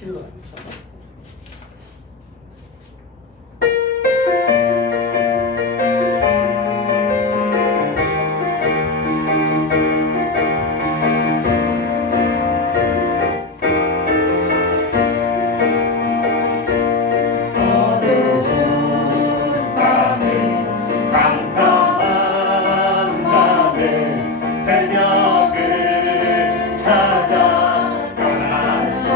킬러 아니죠? 어두운 밤에 캄캄한 밤에 새벽을 찾아 떠난다.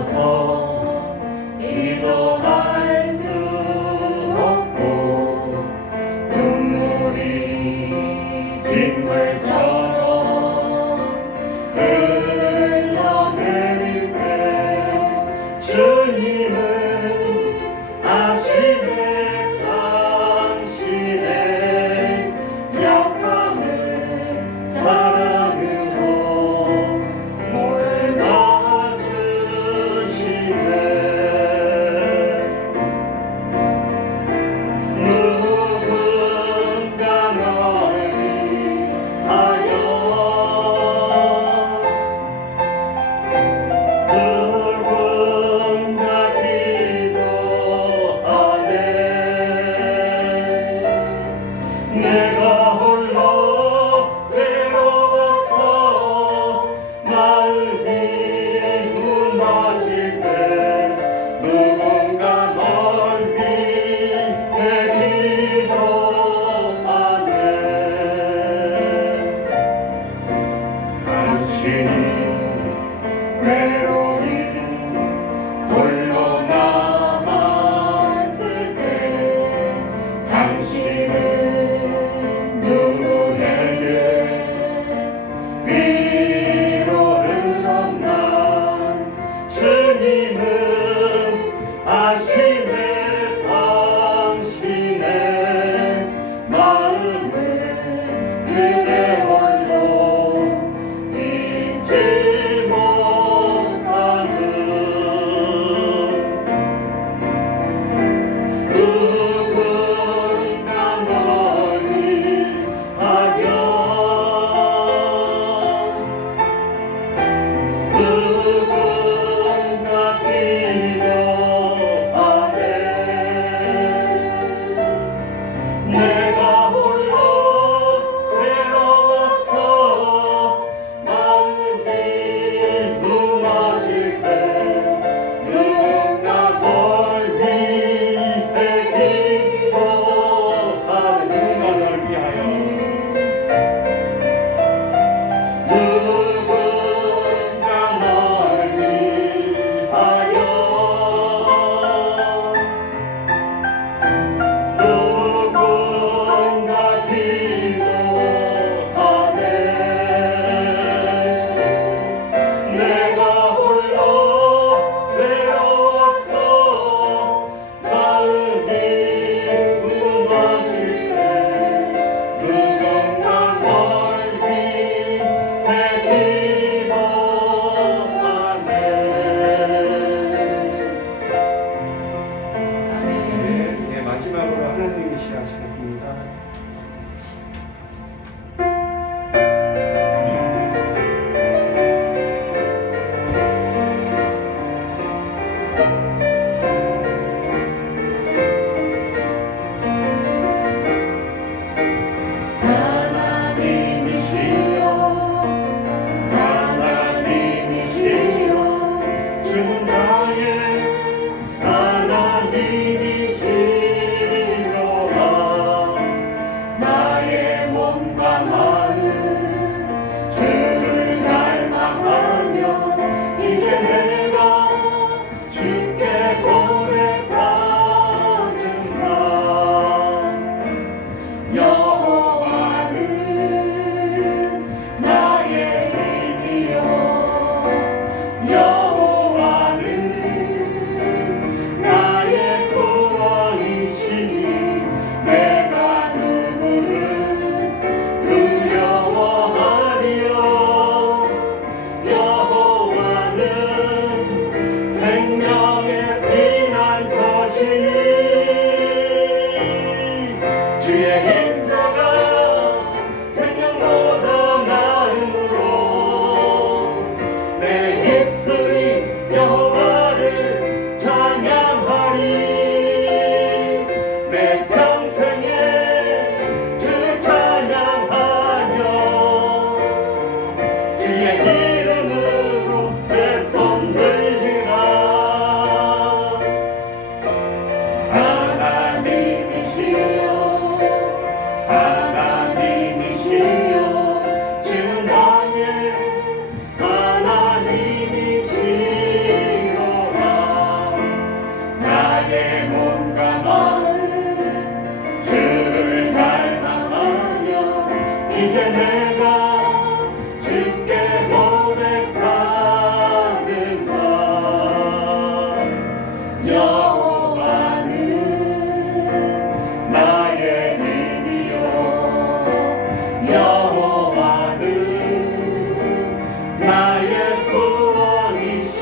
서서 기도할 수 없고 눈물이 빗물처럼 흘러내릴 때 주님은 아시네 당신의 약함을 사랑으로 돌봐주시네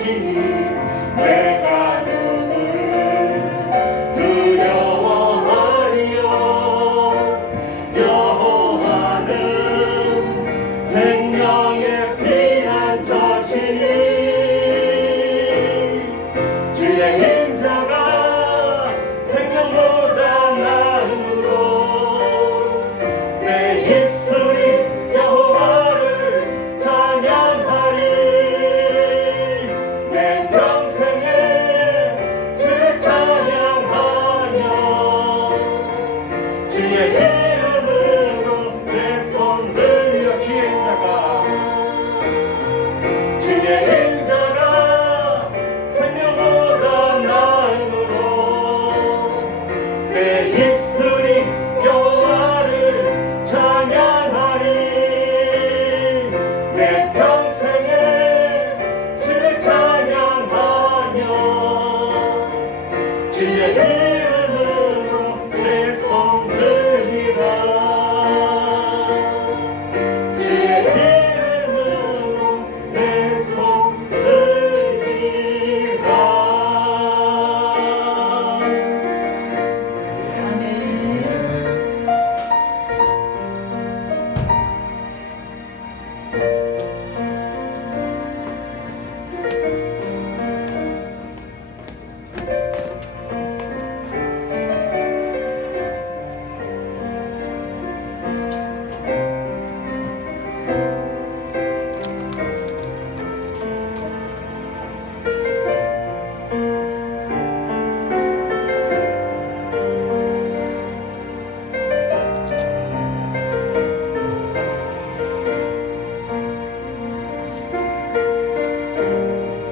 하시니 내가 누구를 두려워하리요. 여호와는 생명의 피난처시니 주의 인자가 생명보다 나음으로 내 입술이 여호와를 찬양하리. 내 평생에 주를 찬양하며 주의 이름으로 내 손 들려. 주의 인자가 생명보다 나음으로 내 입술이 여호와를 찬양하리. 내 평생에 주를 찬양하며 주의 이름으로 내 손 들리라. 주의 이름으로 내 손 들리라. 아멘.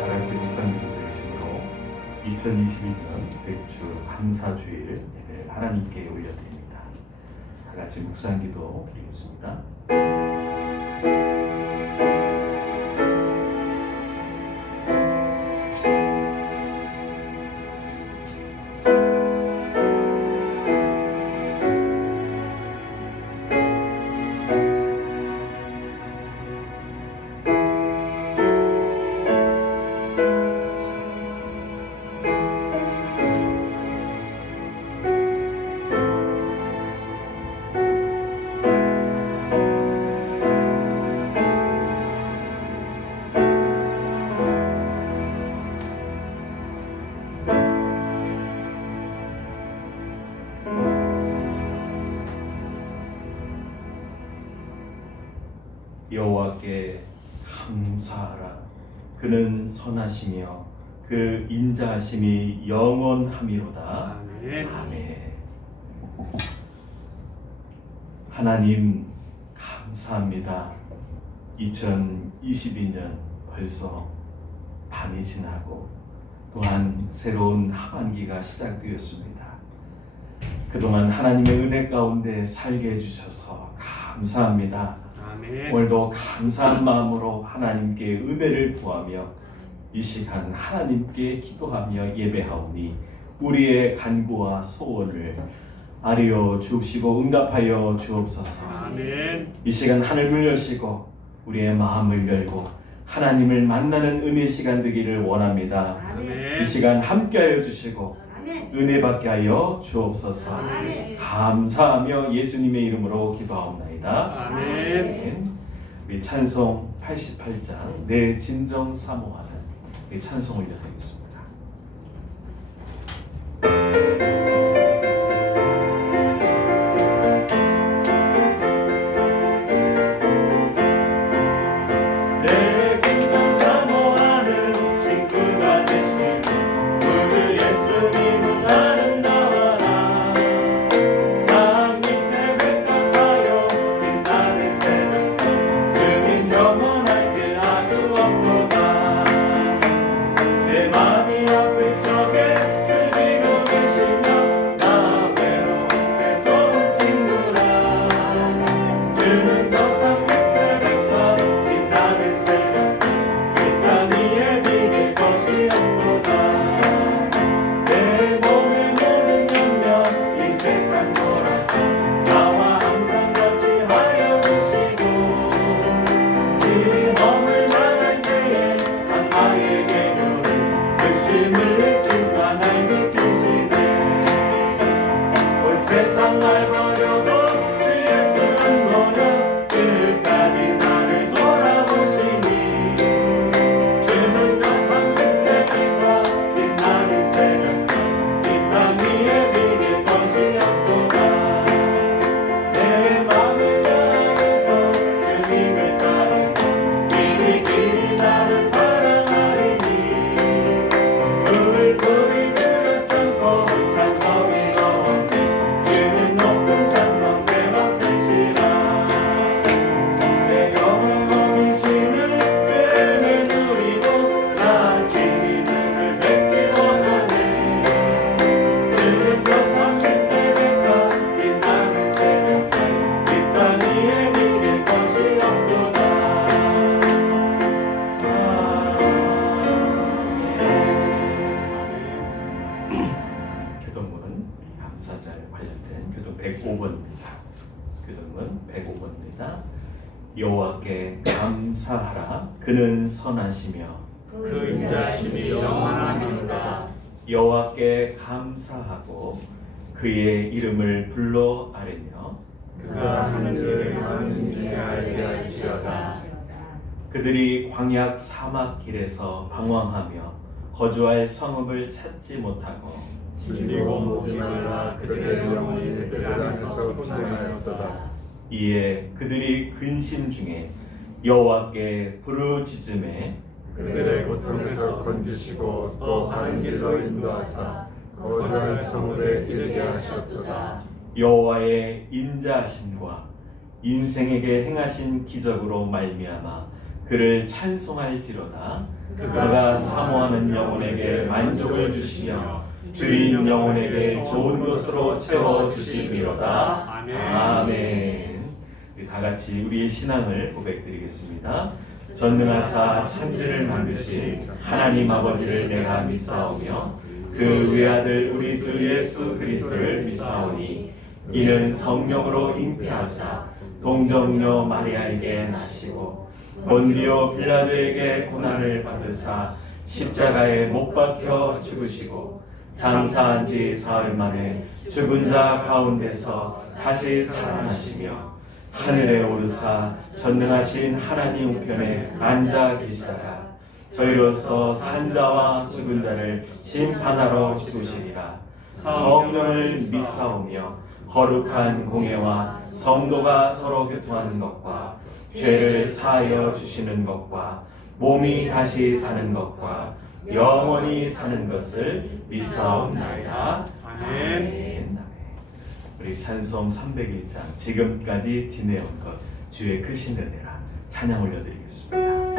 다 같이 묵상기도 되시므로 2022년 백주 감사주일 예배를 하나님께 올려드립니다. 다 같이 묵상기도 드리겠습니다. 여호와께 감사하라. 그는 선하시며 그 인자하심이 영원함이로다. 아멘. 아멘. 하나님 감사합니다. 2022년 벌써 반이 지나고 또한 새로운 하반기가 시작되었습니다. 그동안 하나님의 은혜 가운데 살게 해주셔서 감사합니다. 아멘. 오늘도 감사한 마음으로 하나님께 은혜를 구하며 이 시간 하나님께 기도하며 예배하오니 우리의 간구와 소원을 아뢰어 주시고 응답하여 주옵소서. 아멘. 이 시간 하늘을 여시고 우리의 마음을 열고 하나님을 만나는 은혜 시간 되기를 원합니다. 아멘. 이 시간 함께하여 주시고 은혜 받게 하여 주옵소서. 아멘. 감사하며 예수님의 이름으로 기도하옵나이다. 아멘. 우리 찬송 88장 내 진정 사모하는 이 찬송 올려드리겠습니다. 내 진정 사모하는 친구가 되시는 우리 예수님은 아름다워라. 산 밑에 백합하여 빛나는 새벽별 주님 영원할 길 아주 없도다. 내 마음 짐을 지사 날 지키시네. 온 세상 날 버려도 주 예수는 버려 끝까지 나를 돌아보시니. 주는 저산 끝에 빛과 빛나는 새벽별 이 땅 위에 비길 것이 없도다. 내 맘을 향해서 주님을 따르며 길이 나를 사랑하리니. 불불이 들어참고 찬법이가 없네. 주는 높은 산성 내 맘 되시라. 내 영혼 먹이시는 은혜 누리고 나 진리들을 뵙기 원하네. 주는 저 산 끝에 빛과 빛나는 새벽별 이 땅 위에 비길 것이 없도다. 교동문은 감사절 관련된 교동 105번입니다. 교동문 105번입니다. 여호와께 감사하라. 그는 선하시며 그 인자심이 영원하니로다. 여호와께 감사하고 그의 이름을 불러 아뢰며 그가 하는 일을 많은 중에 알게 할지어다. 그들이 광야 사막 길에서 방황하며 거주할 성읍을 찾지 못하고 진리고 목이 말라 그들의 영혼이 그들 안에서 피곤하였도다. 이에 그들이 근심 중에 여호와께 부르짖음에 그들의 고통에서 건지시고 또 바른 길로 인도하사 거주할 성읍에 이르게 하셨도다. 여호와의 인자하심과 인생에게 행하신 기적으로 말미암아 그를 찬송할지로다. 그가 사모하는 영혼에게 만족을 주시며 주인 영혼에게 좋은 것으로 채워주시미로다. 아멘. 우리 다 같이 우리의 신앙을 고백드리겠습니다. 전능하사 천지를 만드신 하나님 아버지를 내가 믿사오며 그 외아들 우리 주 예수 그리스도를 믿사오니 이는 성령으로 잉태하사 동정녀 마리아에게 나시고 본디오 빌라도에게 고난을 받으사 십자가에 못 박혀 죽으시고 장사한 지 사흘 만에 죽은 자 가운데서 다시 살아나시며 하늘에 오르사 전능하신 하나님 우편에 앉아 계시다가 저희로서 산 자와 죽은 자를 심판하러 죽으시리라. 성령을 믿사오며 거룩한 공예와 성도가 서로 교통하는 것과 죄를 사하여 주시는 것과 몸이 다시 사는 것과 영원히 사는 것을 믿사옵나이다. 아멘. 우리 찬송 301장 지금까지 지내온 것 주의 크신 은혜라 찬양 올려드리겠습니다.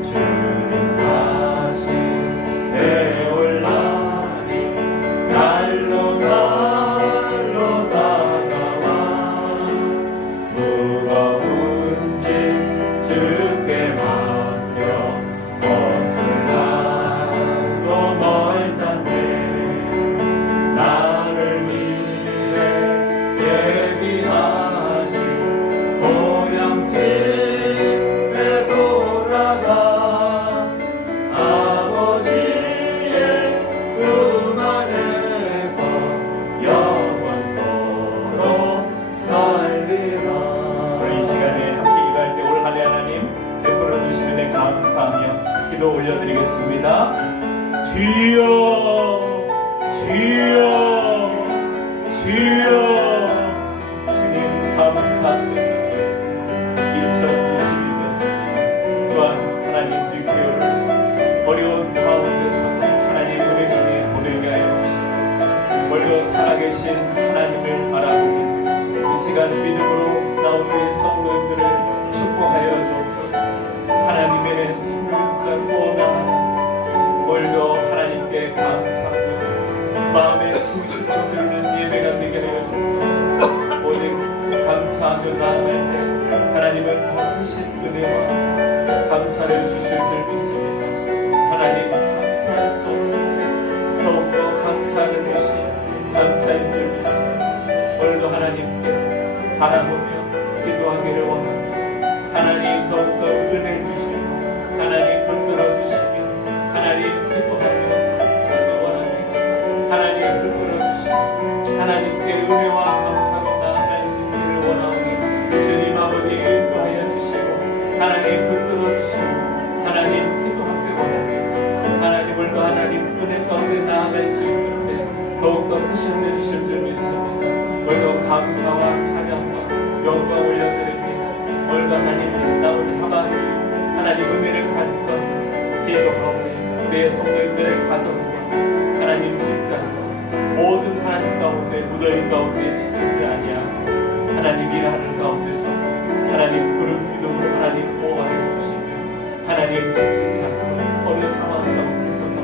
주님 다시 되올라 주여 주여 주여 주님 감사합니다. 2022년 또한 하나님 6개월 어려운 가운데서 하나님 은혜 중에 보내게 하여 주시고 오늘도 살아계신 하나님을 바라보니 이 시간 믿음으로 나온 우리 성도님들을 축복하여 주옵소서. 하나님의 손을 잡고 나아가 오늘도 하나님께 감사하며 마음의 중심으로 드리는 예배가 되게 하여 주옵소서. 오늘 감사하며 나아갈 때 하나님은 더 크신 은혜와 감사를 주실 줄 믿습니다. 하나님 감사할 수 없습니다. 더욱더 감사하는 것이 감사인 줄 믿습니다. 오늘도 하나님께 바라보며 기도하기를 원합니다. 하나님 더욱더 은혜 주시고 하나님 붙들어 주시며 하나님 기뻐하며 감사하기 원합니다. 하나님 붙들어 주시고 하나님께 은혜와 감사로 나아갈 수 있기를 원하오니 주님 아버지 인도하여 주시고 하나님 붙들어 주시고 하나님 기도하기 원합니다. 하나님 오늘도 하나님 은혜 가운데 나아갈 수 있는데 더욱더 크신 은혜 주실 줄 믿습니다. 오늘도 감사와 찬양과 영광 올려드립니다. 오늘도 하나님 나머지 하반기 하나님 은혜를 갖고 기도하오니 우리의 성도님들의 가정과 하나님 직장과 모든 하나님 가운데 무더위 가운데 지치지 아니하고 하나님 일하는 가운데서 하나님 그런 믿음으로 하나님 보호하여 주시며 하나님 지치지 않고 어느 상황 가운데서도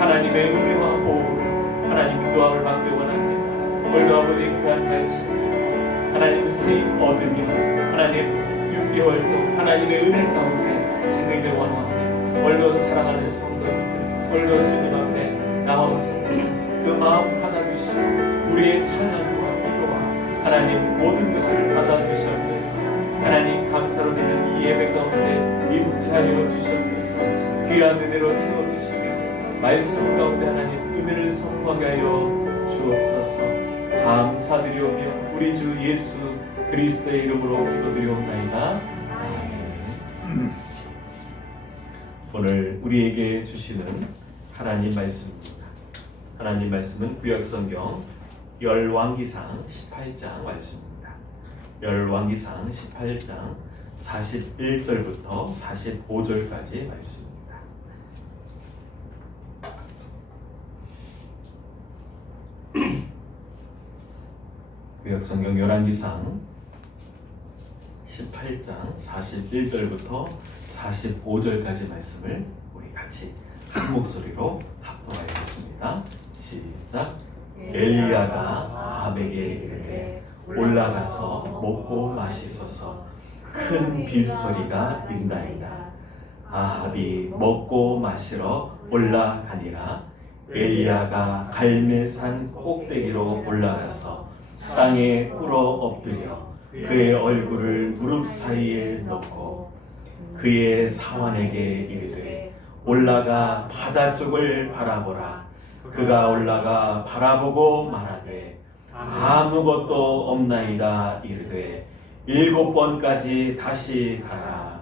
하나님의 은혜와 보호로 하나님 인도함을 받기 원합니다. 오늘도 아버지 귀한 말씀 하나님 세임 얻으며 하나님 6개월도 하나님의 은혜 가운데 지내길 원하오니 오늘도 사랑하는 성도님들 오늘도 주님 앞에 나왔습니다. 그 마음 받아주시고 우리의 찬양과 기도와 하나님 모든 것을 받아주셔서 하나님 감사로 드리는 이 예배 가운데 임재하여 주셔서 귀한 은혜로 채워주시며 말씀 가운데 하나님 은혜를 선포하게 하여 주옵소서. 감사드리오며 우리 주 예수 그리스도의 이름으로 기도드리옵나이다. 아멘. 오늘 우리에게 주시는 하나님 말씀입니다. 하나님 말씀은 구약성경 열왕기상 18장 말씀입니다. 열왕기상 18장 41절부터 45절까지 말씀입니다. 구약성경 열왕기상 18장 41절부터 45절까지 말씀을 우리 같이 한 목소리로 합독하였습니다. 시작. 엘리야가 아합에게 이르되 올라가서 먹고 마시소서. 큰 빗소리가 있나이다. 아합이 먹고 마시러 올라가니라. 엘리야가 갈멜산 꼭대기로 올라가서 땅에 꿇어 엎드려 그의 얼굴을 무릎 사이에 넣고 그의 사환에게 이르되 올라가 바다 쪽을 바라보라. 그가 올라가 바라보고 말하되 아무것도 없나이다. 이르되 7번까지 다시 가라.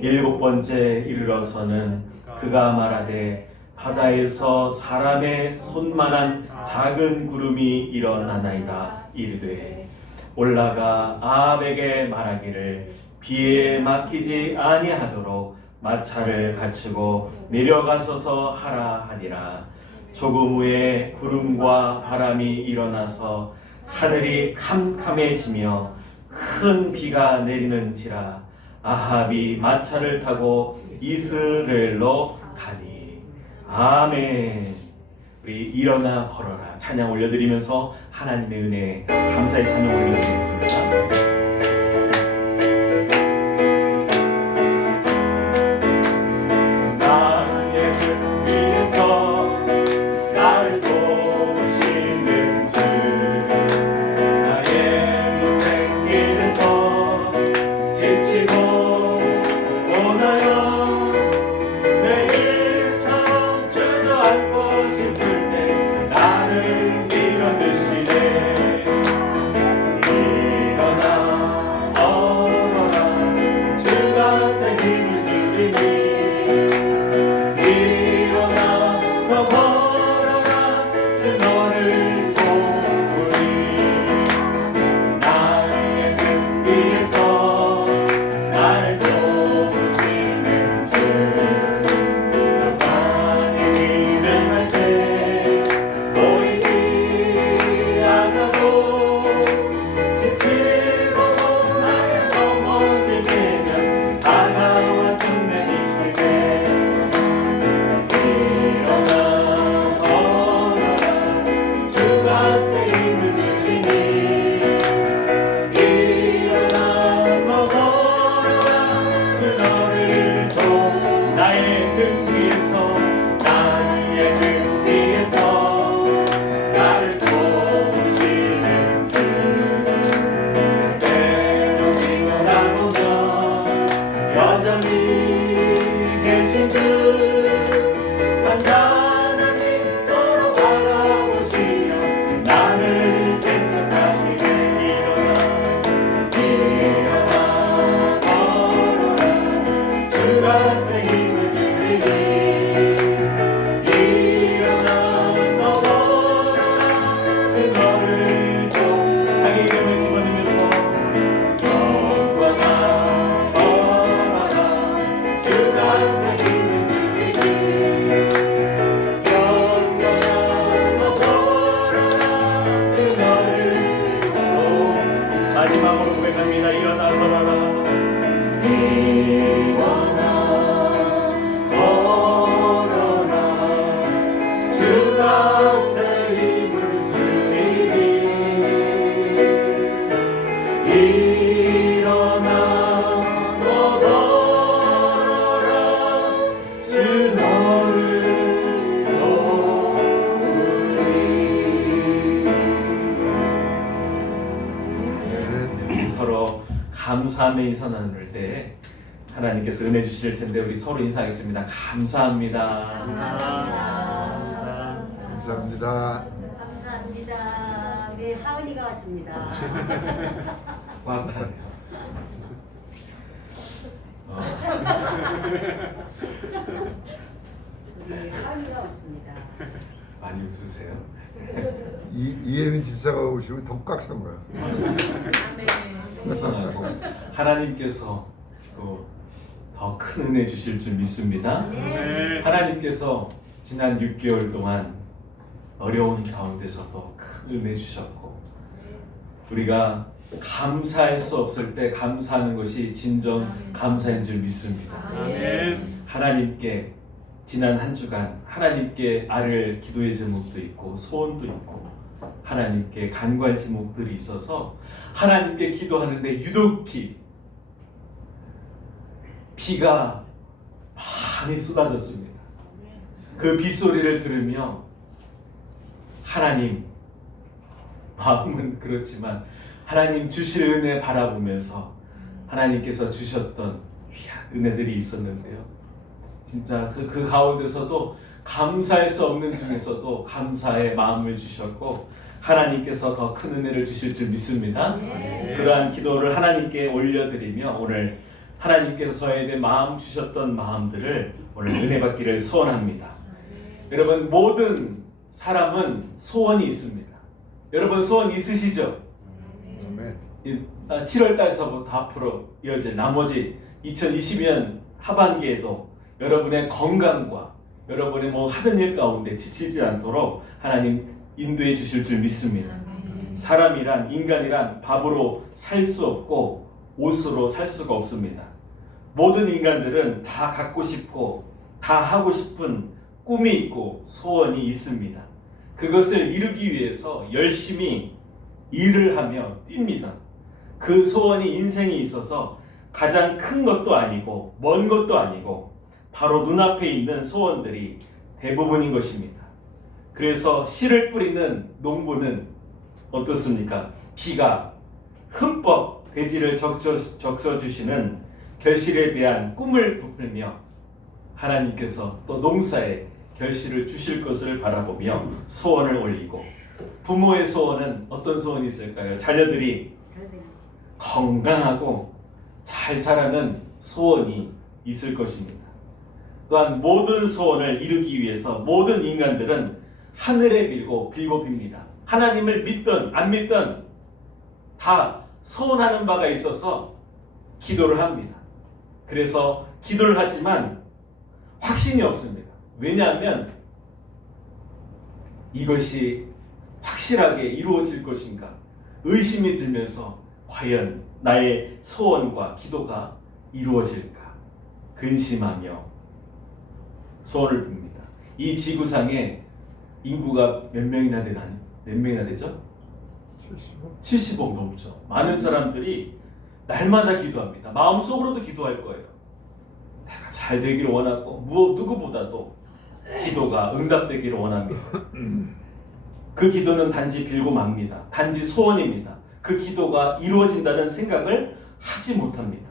7번째 이르러서는 그가 말하되 바다에서 사람의 손만한 작은 구름이 일어나나이다. 이르되 올라가 아합에게 말하기를 비에 막히지 아니하도록 마차를 갖추고 내려가소서 하라 하니라. 조금 후에 구름과 바람이 일어나서 하늘이 캄캄해지며 큰 비가 내리는지라. 아합이 마차를 타고 이스라엘로 가니. 아멘. 우리 일어나 걸어라 찬양 올려드리면서 하나님의 은혜 감사의 찬양 올려드리겠습니다. 일어나 넘어 걸어가 주 너를 보으리 나의 등 뒤에서 나를 도우시는 주 나만의 일을 할 때 보이지 않아도 지치고 나의 넘어질 때면 다가와 손 내미시네 일어나 걸어라 주가 새 힘을 주리니 일어나 너 걸어라 주 너를 도 나의 등 위에서 나의 등 위에서 나를 도우시는 주 때때로 뒤돌아보면 여전히 계신 주 잔잔한 입서로 바라보시며 나를 재촉하시네 일어나 걸어라 주가 새 힘을 주리니 일어나 너 걸어라 주 너를 도 자기 이름을 집어넣으면서 쫓아나 걸어라 주가 새 힘을 주리니 쫓아나 너 걸어라 주 너를 도 마지막으로 고백합니다. 일어나 걸어라 일어나 걸어라 주가 새 힘을 주리니 일어나 너 걸어라 주 너를 도우리 서로 감사함의 인사 나눌 때 하나님께서 은혜 주실 텐데 우리 서로 인사하겠습니다. 감사합니다. 감사합니다. 감사합니다. 우리 하은이가 왔습니다. 꽉 차네요. 우리 하은이가 왔습니다. 많이 웃으세요. 이혜민 집사가 오시면 더 꽉 찬 거야. 풍성하고 하나님께서 또 더 큰 은혜 주실 줄 믿습니다. 하나님께서 지난 6개월 동안 어려운 가운데서도 큰 은혜 주셨고 우리가 감사할 수 없을 때 감사하는 것이 진정 감사인 줄 믿습니다. 하나님께 지난 한 주간 하나님께 아를 기도의 제목도 있고 소원도 있고 하나님께 간구할 제목들이 있어서 하나님께 기도하는데 유독히 비가 많이 쏟아졌습니다. 그 빗소리를 들으며 하나님 마음은 그렇지만 하나님 주실 은혜 바라보면서 하나님께서 주셨던 귀한 은혜들이 있었는데요. 진짜 그 가운데서도 감사할 수 없는 중에서도 감사의 마음을 주셨고 하나님께서 더 큰 은혜를 주실 줄 믿습니다. 그러한 기도를 하나님께 올려드리며 오늘 하나님께서 저에게 마음 주셨던 마음들을 오늘 은혜 받기를 소원합니다. 여러분 모든 사람은 소원이 있습니다. 여러분 소원 있으시죠? 아멘. 7월 달서부터 앞으로 이어질 나머지 2020년 하반기에도 여러분의 건강과 여러분의 하는 일 가운데 지치지 않도록 하나님 인도해 주실 줄 믿습니다. 사람이란 인간이란 밥으로 살 수 없고 옷으로 살 수가 없습니다. 모든 인간들은 다 갖고 싶고 다 하고 싶은 꿈이 있고 소원이 있습니다. 그것을 이루기 위해서 열심히 일을 하며 뜁니다. 그 소원이 인생에 있어서 가장 큰 것도 아니고 먼 것도 아니고 바로 눈앞에 있는 소원들이 대부분인 것입니다. 그래서 씨를 뿌리는 농부는 어떻습니까? 비가 흠뻑 대지를 적셔주시는 결실에 대한 꿈을 부풀며 하나님께서 또 농사에 결실을 주실 것을 바라보며 소원을 올리고 부모의 소원은 어떤 소원이 있을까요? 자녀들이 건강하고 잘 자라는 소원이 있을 것입니다. 또한 모든 소원을 이루기 위해서 모든 인간들은 하늘에 빌고 빕니다. 하나님을 믿든 안 믿든 다 소원하는 바가 있어서 기도를 합니다. 그래서 기도를 하지만 확신이 없습니다. 왜냐하면 이것이 확실하게 이루어질 것인가 의심이 들면서 과연 나의 소원과 기도가 이루어질까 근심하며 소원을 빕니다. 이 지구상에 인구가 몇 명이나 되나요? 몇 명이나 되죠? 70억 넘죠. 많은 사람들이 날마다 기도합니다. 마음속으로도 기도할 거예요. 내가 잘 되기를 원하고 누구보다도 기도가 응답되기를 원합니다. 그 기도는 단지 빌고 맙니다. 단지 소원입니다. 그 기도가 이루어진다는 생각을 하지 못합니다.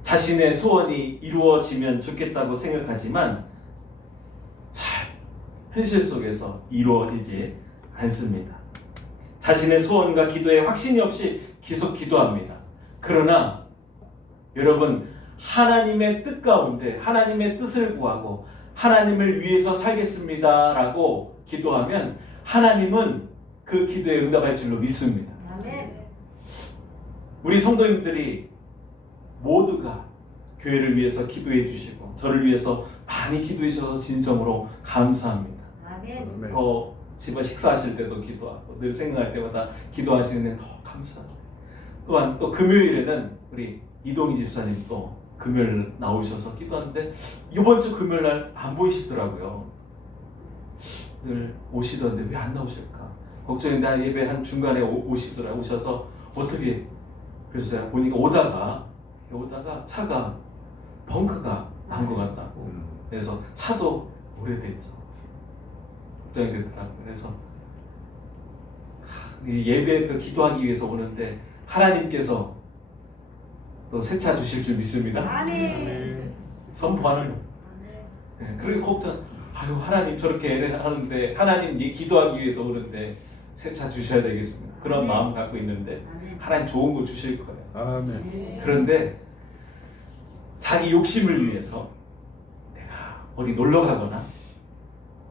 자신의 소원이 이루어지면 좋겠다고 생각하지만 잘 현실 속에서 이루어지지 않습니다. 자신의 소원과 기도에 확신이 없이 계속 기도합니다. 그러나 여러분, 하나님의 뜻 가운데 하나님의 뜻을 구하고 하나님을 위해서 살겠습니다 라고 기도하면 하나님은 그 기도에 응답할 줄로 믿습니다. 아멘. 우리 성도님들이 모두가 교회를 위해서 기도해 주시고 저를 위해서 많이 기도해 주셔서 진정으로 감사합니다. 아멘. 더 집에 식사하실 때도 기도하고 늘 생각할 때마다 기도하시는 데 더 감사합니다. 또한 또 금요일에는 우리 이동희 집사님 또 금요일 나오셔서 기도하는데 이번 주 금요일 날 안 보이시더라고요. 늘 오시던데 왜 안 나오실까 걱정인데 예배 한 중간에 오셔서 어떻게 그래서 제가 보니까 오다가 차가 벙크가 난 것 같다고 그래서 차도 오래됐죠. 걱정이 되더라고요. 그래서 예배 그 기도하기 위해서 오는데 하나님께서 또 새 차 주실 줄 믿습니다. 아멘. 선포하는 거. 네, 그렇게 걱정. 아유 하나님 저렇게 하는데 하나님 기도하기 위해서 오는데 새 차 주셔야 되겠습니다. 그런 아멘. 마음 갖고 있는데 아멘. 하나님 좋은 거 주실 거예요. 아멘. 그런데 자기 욕심을 위해서 내가 어디 놀러 가거나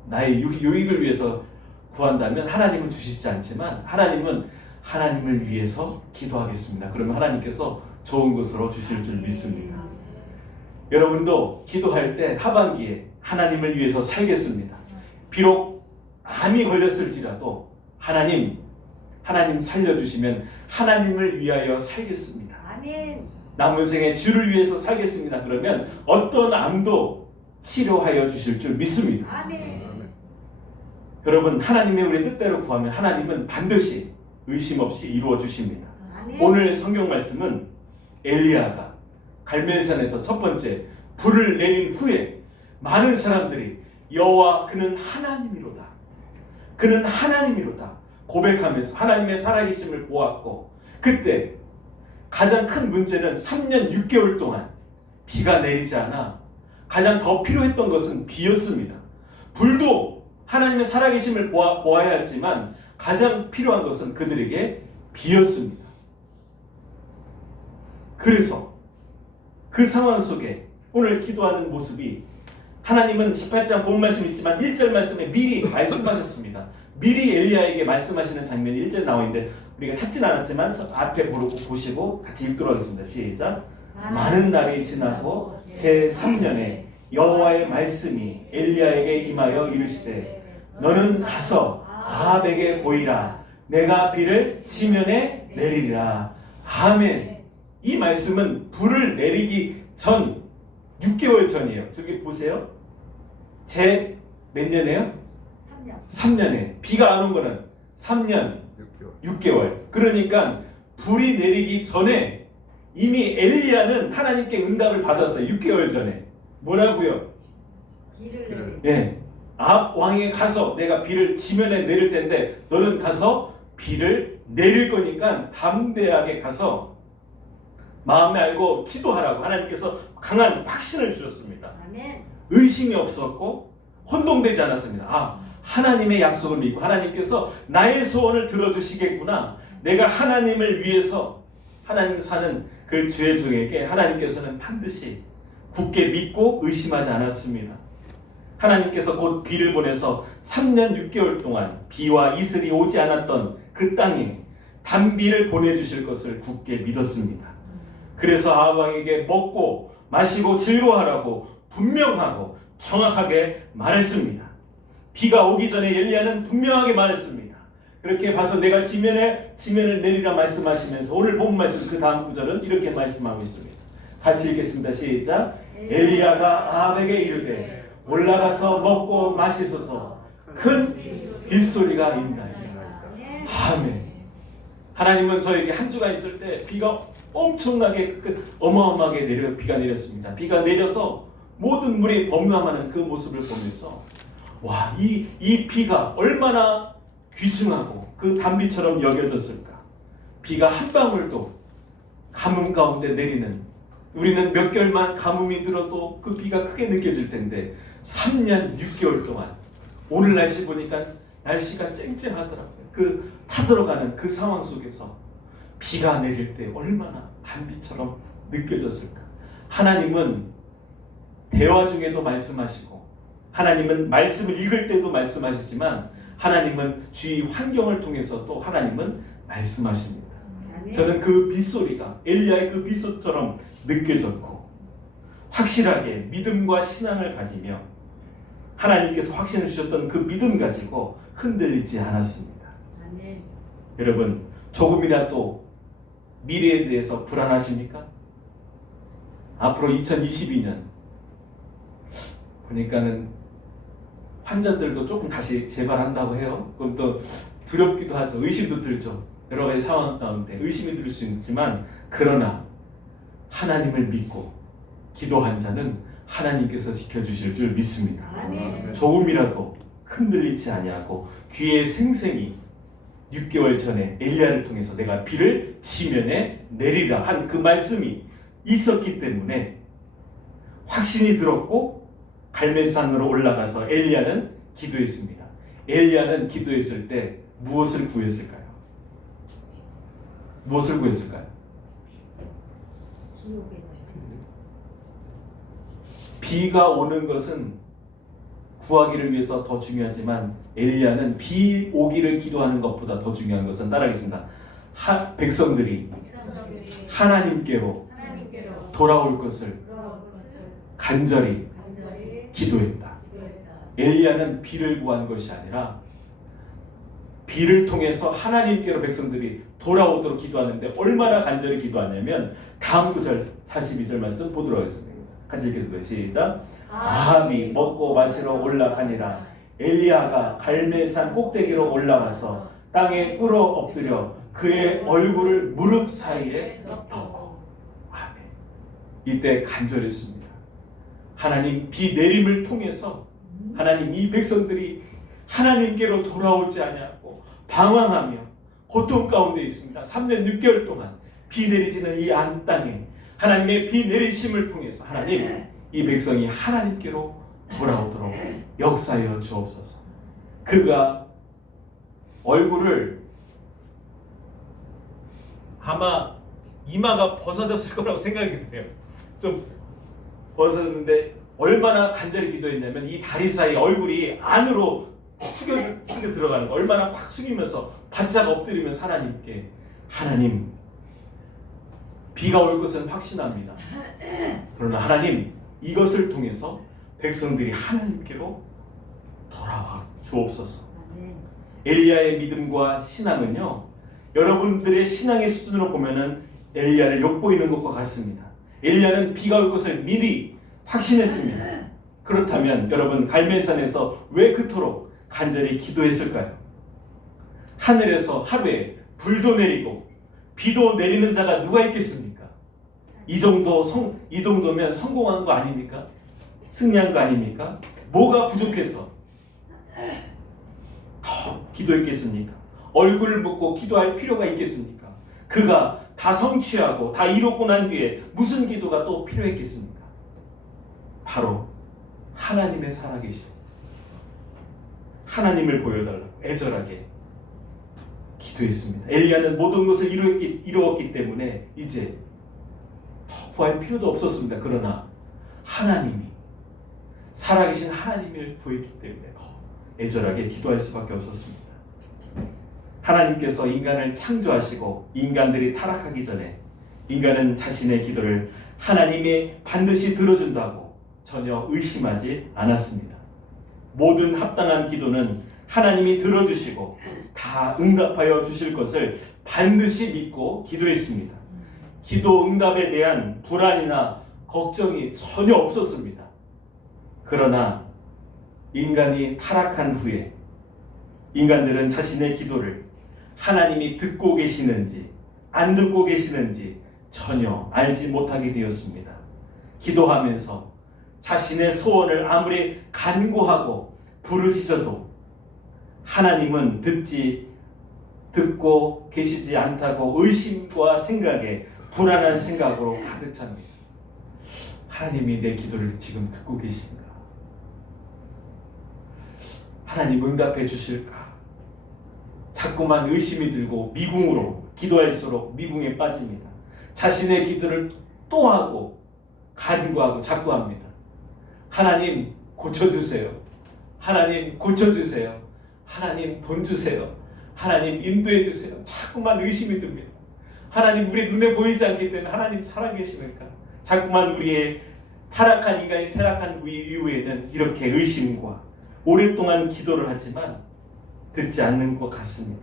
나의 유익을 위해서 구한다면 하나님은 주시지 않지만 하나님은 하나님을 위해서 기도하겠습니다. 그러면 하나님께서 좋은 것으로 주실 줄 믿습니다. 여러분도 기도할 때 하반기에 하나님을 위해서 살겠습니다. 비록 암이 걸렸을지라도 하나님 살려주시면 하나님을 위하여 살겠습니다. 아멘. 남은 생에 주를 위해서 살겠습니다. 그러면 어떤 암도 치료하여 주실 줄 믿습니다. 아멘. 여러분 하나님의 우리 뜻대로 구하면 하나님은 반드시 의심 없이 이루어 주십니다. 아멘. 오늘 성경 말씀은 엘리야가 갈멜산에서 첫 번째 불을 내린 후에 많은 사람들이 여호와 그는 하나님이로다. 그는 하나님이로다. 고백하면서 하나님의 살아계심을 보았고 그때 가장 큰 문제는 3년 6개월 동안 비가 내리지 않아 가장 더 필요했던 것은 비였습니다. 불도 하나님의 살아계심을 보아야 했지만 가장 필요한 것은 그들에게 비였습니다. 그래서 그 상황 속에 오늘 기도하는 모습이 하나님은 18장 본 말씀 있지만 1절 말씀에 미리 말씀하셨습니다. 미리 엘리야에게 말씀하시는 장면이 1절 나와 있는데 우리가 찾진 않았지만 앞에 보시고 같이 읽도록 하겠습니다. 시작. 많은 날이 지나고 제3년에 여호와의 말씀이 엘리야에게 임하여 이르시되 너는 가서 아합에게 보이라. 내가 비를 지면에 내리리라. 아멘. 이 말씀은 불을 내리기 전 6개월 전이에요. 저기 보세요. 제 몇 년에요? 3년. 3년에. 비가 안 온 거는 3년 6개월. 그러니까 불이 내리기 전에 이미 엘리야는 하나님께 응답을 받았어요. 6개월 전에. 뭐라고요? 비를 예. 아합 왕에게 가서 내가 비를 지면에 내릴 텐데 너는 가서 비를 내릴 거니까 담대하게 가서 마음에 알고 기도하라고 하나님께서 강한 확신을 주셨습니다. 아멘. 의심이 없었고 혼동되지 않았습니다. 하나님의 약속을 믿고 하나님께서 나의 소원을 들어주시겠구나. 내가 하나님을 위해서 하나님 사는 그 죄 중에게 하나님께서는 반드시 굳게 믿고 의심하지 않았습니다. 하나님께서 곧 비를 보내서 3년 6개월 동안 비와 이슬이 오지 않았던 그 땅에 단비를 보내주실 것을 굳게 믿었습니다. 그래서 아합 왕에게 먹고 마시고 즐거워하라고 분명하고 정확하게 말했습니다. 비가 오기 전에 엘리야는 분명하게 말했습니다. 그렇게 봐서 내가 지면을 내리라 말씀하시면서 오늘 본 말씀 그 다음 구절은 이렇게 말씀하고 있습니다. 같이 읽겠습니다. 시작. 엘리야가 아합에게 이르되 올라가서 먹고 마시소서 큰 빗소리가 있나이다. 아멘. 하나님은 저에게 한 주간 있을 때 비가 엄청나게 어마어마하게 비가 내렸습니다. 비가 내려서 모든 물이 범람하는 그 모습을 보면서 와, 이 비가 얼마나 귀중하고 그 단비처럼 여겨졌을까. 비가 한 방울도 가뭄 가운데 내리는, 우리는 몇 개월만 가뭄이 들어도 그 비가 크게 느껴질 텐데 3년 6개월 동안 오늘 날씨 보니까 날씨가 쨍쨍하더라고요. 그 타들어가는 그 상황 속에서 비가 내릴 때 얼마나 단비처럼 느껴졌을까. 하나님은 대화 중에도 말씀하시고 하나님은 말씀을 읽을 때도 말씀하시지만 하나님은 주위 환경을 통해서 또 하나님은 말씀하십니다. 저는 그 빗소리가 엘리야의 그 빗소리처럼 느껴졌고 확실하게 믿음과 신앙을 가지며 하나님께서 확신을 주셨던 그 믿음 가지고 흔들리지 않았습니다. 아멘. 여러분 조금이라도 미래에 대해서 불안하십니까? 앞으로 2022년 보니까는 환자들도 조금 다시 재발한다고 해요. 그럼 또 두렵기도 하죠. 의심도 들죠. 여러 가지 상황 가운데 의심이 들 수 있지만 그러나 하나님을 믿고 기도한 자는 하나님께서 지켜주실 줄 믿습니다. 아멘. 조금이라도 흔들리지 아니하고 귀에 생생히 6개월 전에 엘리야를 통해서 내가 비를 지면에 내리라 한 그 말씀이 있었기 때문에 확신이 들었고 갈멜산으로 올라가서 엘리야는 기도했습니다. 엘리야는 기도했을 때 무엇을 구했을까요? 무엇을 구했을까요? 비가 오는 것은 구하기를 위해서 더 중요하지만 엘리야는 비 오기를 기도하는 것보다 더 중요한 것은 따라하겠습니다. 백성들이 하나님께로 돌아올 것을 간절히 기도했다. 엘리야는 비를 구한 것이 아니라 비를 통해서 하나님께로 백성들이 돌아오도록 기도하는데 얼마나 간절히 기도하냐면 다음 구절 42절 말씀 보도록 하겠습니다. 같이 읽겠습니다. 시작. 아합이 먹고 마시러 올라가니라. 엘리야가 갈멜산 꼭대기로 올라가서 땅에 꿇어 엎드려 그의 얼굴을 무릎 사이에 넣고. 아멘. 이때 간절했습니다. 하나님 비 내림을 통해서 하나님 이 백성들이 하나님께로 돌아오지 아니하고 방황하며 고통 가운데 있습니다. 3년 6개월 동안 비 내리지는 이 안 땅에 하나님의 비 내리심을 통해서 하나님 이 백성이 하나님께로 돌아오도록 역사하여 주옵소서. 그가 얼굴을 아마 이마가 벗어졌을 거라고 생각이 돼요. 좀 벗었는데 얼마나 간절히 기도했냐면 이 다리 사이 얼굴이 안으로 숙여 들어가는 거, 얼마나 팍 숙이면서 바짝 엎드리면서 하나님께 하나님 비가 올 것은 확신합니다. 그러나 하나님 이것을 통해서 백성들이 하나님께로 돌아와 주옵소서. 엘리야의 믿음과 신앙은요, 여러분들의 신앙의 수준으로 보면은 엘리야를 엿보이는 것과 같습니다. 엘리야는 비가 올 것을 미리 확신했습니다. 그렇다면 여러분 갈멜산에서 왜 그토록 간절히 기도했을까요? 하늘에서 하루에 불도 내리고 비도 내리는 자가 누가 있겠습니까? 이 정도면 성공한 거 아닙니까? 승리한 거 아닙니까? 뭐가 부족해서 더 기도했겠습니까? 얼굴을 묻고 기도할 필요가 있겠습니까? 그가 다 성취하고 다 이루고 난 뒤에 무슨 기도가 또 필요했겠습니까? 바로 하나님의 살아계심, 하나님을 보여달라고 애절하게 기도했습니다. 엘리야는 모든 것을 이루었기 때문에 이제 더 구할 필요도 없었습니다. 그러나 하나님이 살아계신 하나님을 구했기 때문에 더 애절하게 기도할 수밖에 없었습니다. 하나님께서 인간을 창조하시고 인간들이 타락하기 전에 인간은 자신의 기도를 하나님이 반드시 들어준다고 전혀 의심하지 않았습니다. 모든 합당한 기도는 하나님이 들어주시고 다 응답하여 주실 것을 반드시 믿고 기도했습니다. 기도 응답에 대한 불안이나 걱정이 전혀 없었습니다. 그러나 인간이 타락한 후에 인간들은 자신의 기도를 하나님이 듣고 계시는지 안 듣고 계시는지 전혀 알지 못하게 되었습니다. 기도하면서 자신의 소원을 아무리 간구하고 부르짖어도 하나님은 듣고 계시지 않다고 의심과 생각에 불안한 생각으로 가득 찹니다. 하나님이 내 기도를 지금 듣고 계신가? 하나님 응답해 주실까? 자꾸만 의심이 들고 미궁으로 기도할수록 미궁에 빠집니다. 자신의 기도를 또 하고 간구하고 자꾸 합니다. 하나님 고쳐주세요. 하나님 고쳐주세요. 하나님 돈 주세요. 하나님 인도해 주세요. 자꾸만 의심이 듭니다. 하나님 우리 눈에 보이지 않기 때문에 하나님 살아계시니까 자꾸만 우리의 타락한 인간이 타락한 이후에는 이렇게 의심과 오랫동안 기도를 하지만 듣지 않는 것 같습니다.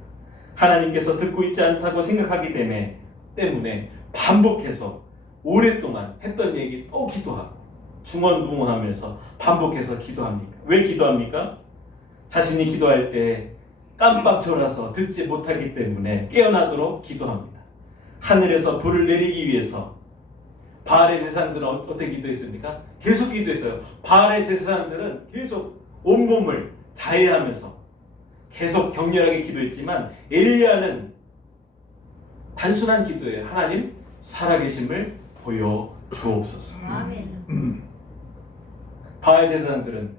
하나님께서 듣고 있지 않다고 생각하기 때문에 반복해서 오랫동안 했던 얘기 또 기도하고 중언부언하면서 반복해서 기도합니까? 왜 기도합니까? 자신이 기도할 때 깜빡 졸아서 듣지 못하기 때문에 깨어나도록 기도합니다. 하늘에서 불을 내리기 위해서 바알의 제사장들은 어떻게 기도했습니까? 계속 기도했어요. 바알의 제사장들은 계속 온몸을 자해하면서 계속 격렬하게 기도했지만 엘리야는 단순한 기도예요. 하나님 살아계심을 보여주옵소서. 아멘. 바알 제사장들은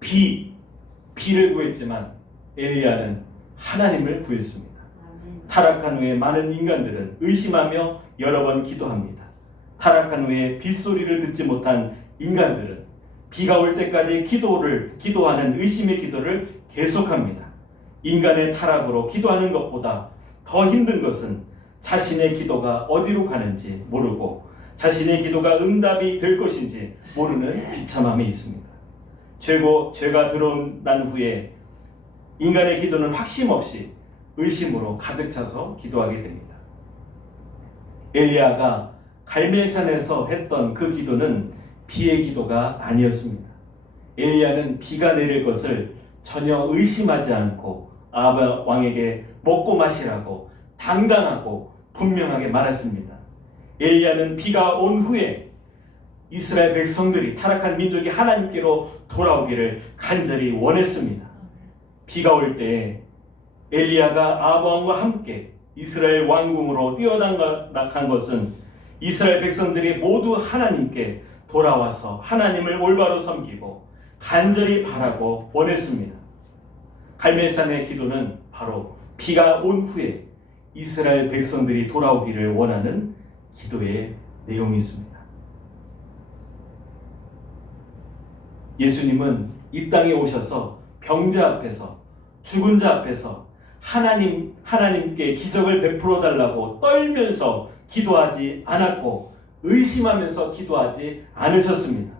비를 구했지만 엘리야는 하나님을 구했습니다. 아멘. 타락한 후에 많은 인간들은 의심하며 여러 번 기도합니다. 타락한 후에 빗소리를 듣지 못한 인간들은 비가 올 때까지 기도하는 의심의 기도를 계속합니다. 인간의 타락으로 기도하는 것보다 더 힘든 것은 자신의 기도가 어디로 가는지 모르고 자신의 기도가 응답이 될 것인지 모르는 비참함이 있습니다. 죄가 들어난 후에 인간의 기도는 확신 없이 의심으로 가득 차서 기도하게 됩니다. 엘리야가 갈멜산에서 했던 그 기도는 비의 기도가 아니었습니다. 엘리야는 비가 내릴 것을 전혀 의심하지 않고 아합 왕에게 먹고 마시라고 당당하고 분명하게 말했습니다. 엘리야는 비가 온 후에 이스라엘 백성들이 타락한 민족이 하나님께로 돌아오기를 간절히 원했습니다. 비가 올 때 엘리야가 아합 왕과 함께 이스라엘 왕궁으로 뛰어나간 것은 이스라엘 백성들이 모두 하나님께 돌아와서 하나님을 올바로 섬기고 간절히 바라고 원했습니다. 갈멜산의 기도는 바로 비가 온 후에 이스라엘 백성들이 돌아오기를 원하는 기도의 내용이 있습니다. 예수님은 이 땅에 오셔서 병자 앞에서 죽은 자 앞에서 하나님께 기적을 베풀어 달라고 떨면서 기도하지 않았고 의심하면서 기도하지 않으셨습니다.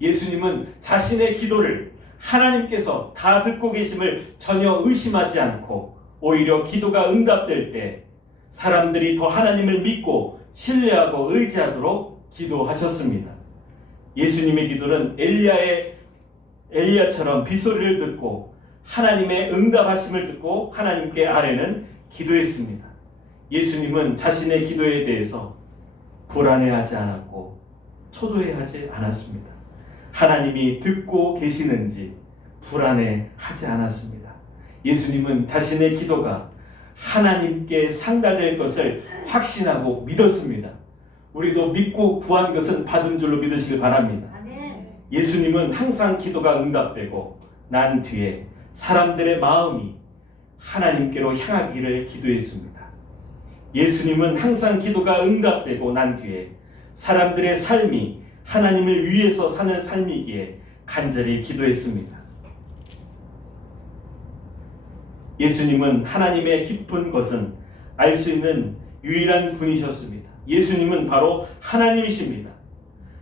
예수님은 자신의 기도를 하나님께서 다 듣고 계심을 전혀 의심하지 않고 오히려 기도가 응답될 때 사람들이 더 하나님을 믿고 신뢰하고 의지하도록 기도하셨습니다. 예수님의 기도는 엘리야처럼 빗소리를 듣고 하나님의 응답하심을 듣고 하나님께 아뢰는 기도했습니다. 예수님은 자신의 기도에 대해서 불안해하지 않았고 초조해하지 않았습니다. 하나님이 듣고 계시는지 불안해하지 않았습니다. 예수님은 자신의 기도가 하나님께 상달될 것을 확신하고 믿었습니다. 우리도 믿고 구한 것은 받은 줄로 믿으시길 바랍니다. 아멘. 예수님은 항상 기도가 응답되고 난 뒤에 사람들의 마음이 하나님께로 향하기를 기도했습니다. 예수님은 항상 기도가 응답되고 난 뒤에 사람들의 삶이 하나님을 위해서 사는 삶이기에 간절히 기도했습니다. 예수님은 하나님의 깊은 것은 알 수 있는 유일한 분이셨습니다. 예수님은 바로 하나님이십니다.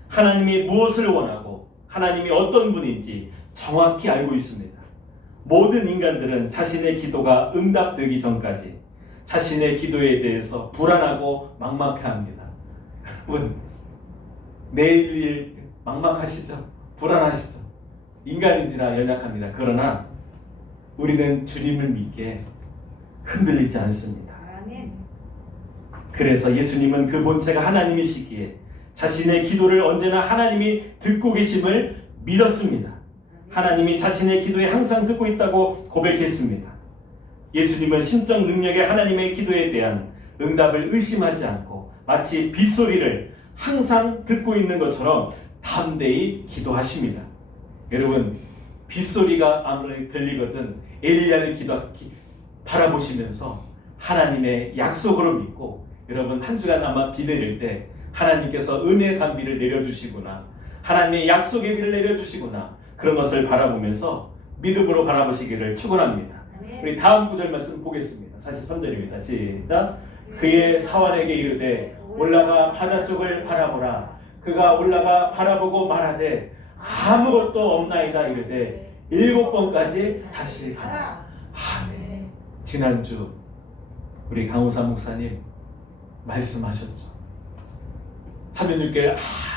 하나님이 무엇을 원하고 하나님이 어떤 분인지 정확히 알고 있습니다. 모든 인간들은 자신의 기도가 응답되기 전까지 자신의 기도에 대해서 불안하고 막막해합니다. 여러분, 내일 일 막막하시죠? 불안하시죠? 인간인지라 연약합니다. 그러나 우리는 주님을 믿기에 흔들리지 않습니다. 아멘. 그래서 예수님은 그 본체가 하나님이시기에 자신의 기도를 언제나 하나님이 듣고 계심을 믿었습니다. 하나님이 자신의 기도에 항상 듣고 있다고 고백했습니다. 예수님은 신적 능력의 하나님의 기도에 대한 응답을 의심하지 않고 마치 빗소리를 항상 듣고 있는 것처럼 담대히 기도하십니다. 여러분, 빗소리가 아무리 들리거든 엘리야를 바라보시면서 하나님의 약속으로 믿고, 여러분 한 주간 아마 비 내릴 때 하나님께서 은혜의 단비를 내려주시구나, 하나님의 약속의 비를 내려주시구나, 그런 것을 바라보면서 믿음으로 바라보시기를 축원합니다. 우리 다음 구절 말씀 보겠습니다. 43절입니다. 시작. 그의 사환에게 이르되 올라가 바다 쪽을 바라보라. 그가 올라가 바라보고 말하되 아무것도 없나이다 이르되 7번까지 다시 가라. 아멘. 지난주 우리 강호사 목사님 말씀하셨죠. 3년 6개월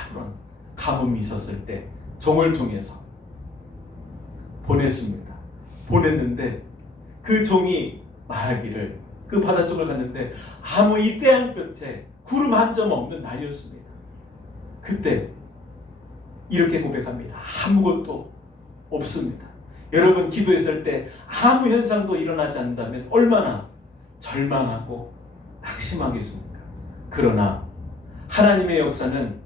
아무런 가뭄이 있었을 때 종을 통해서 보냈는데 그 종이 말하기를, 그 바다 쪽을 갔는데 아무 이 태양볕에 구름 한 점 없는 날이었습니다. 그때 이렇게 고백합니다. 아무것도 없습니다. 여러분, 기도했을 때 아무 현상도 일어나지 않는다면 얼마나 절망하고 낙심하겠습니까? 그러나 하나님의 역사는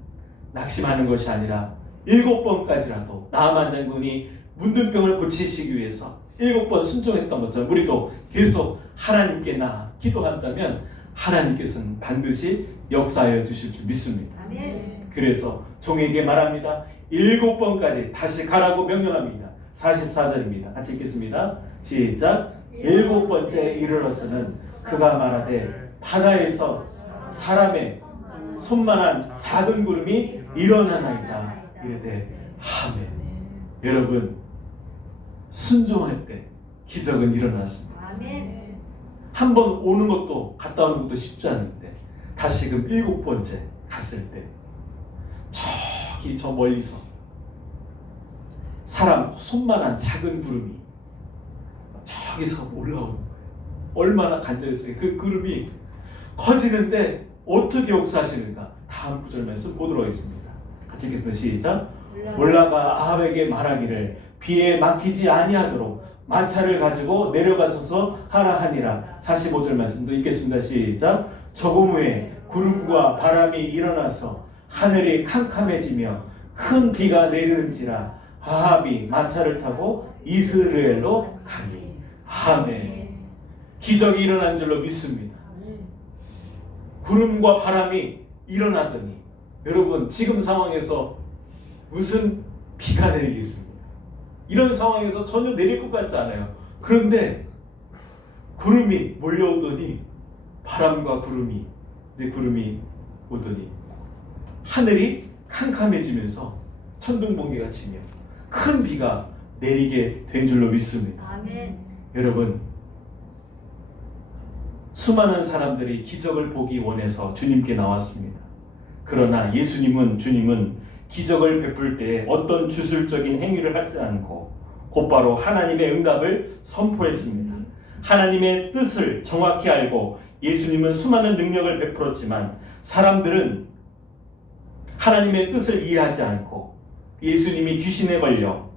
낙심하는 것이 아니라 7번까지라도 나아만 장군이 문둥병을 고치시기 위해서 7번 순종했던 것처럼 우리도 계속 하나님께 기도한다면 하나님께서는 반드시 역사하여 주실 줄 믿습니다. 아멘. 그래서 종에게 말합니다. 7번까지 다시 가라고 명령합니다. 44절입니다. 같이 읽겠습니다. 시작. 7번째 이르러서는 그가 말하되 바다에서 사람의 손만한 작은 구름이 일어나나이다 이르되 아멘. 여러분, 순종할 때 기적은 일어났습니다. 아멘. 한 번 오는 것도 갔다 오는 것도 쉽지 않은데 다시금 7번째 갔을 때 저기 저 멀리서 사람 손만한 작은 구름이 저기서 올라오는 거예요. 얼마나 간절했어요. 그 구름이 커지는데 어떻게 역사하시는가? 다음 구절 말씀 보도록 하겠습니다. 같이 읽겠습니다. 시작. 올라가 아합에게 말하기를 비에 막히지 아니하도록 마차를 가지고 내려가소서 하라 하니라. 45절 말씀도 읽겠습니다. 시작. 조금 후에 구름과 바람이 일어나서 하늘이 캄캄해지며 큰 비가 내리는지라 아합이 마차를 타고 이스라엘로 가니. 아멘. 기적이 일어난 줄로 믿습니다. 구름과 바람이 일어나더니 여러분, 지금 상황에서 무슨 비가 내리겠습니까? 이런 상황에서 전혀 내릴 것 같지 않아요. 그런데 구름이 몰려오더니 바람과 구름이 오더니 하늘이 캄캄해지면서 천둥번개가 치며 큰 비가 내리게 된 줄로 믿습니다. 아멘. 여러분, 수많은 사람들이 기적을 보기 원해서 주님께 나왔습니다. 그러나 주님은 기적을 베풀 때 어떤 주술적인 행위를 하지 않고 곧바로 하나님의 응답을 선포했습니다. 하나님의 뜻을 정확히 알고 예수님은 수많은 능력을 베풀었지만 사람들은 하나님의 뜻을 이해하지 않고 예수님이 귀신에 걸려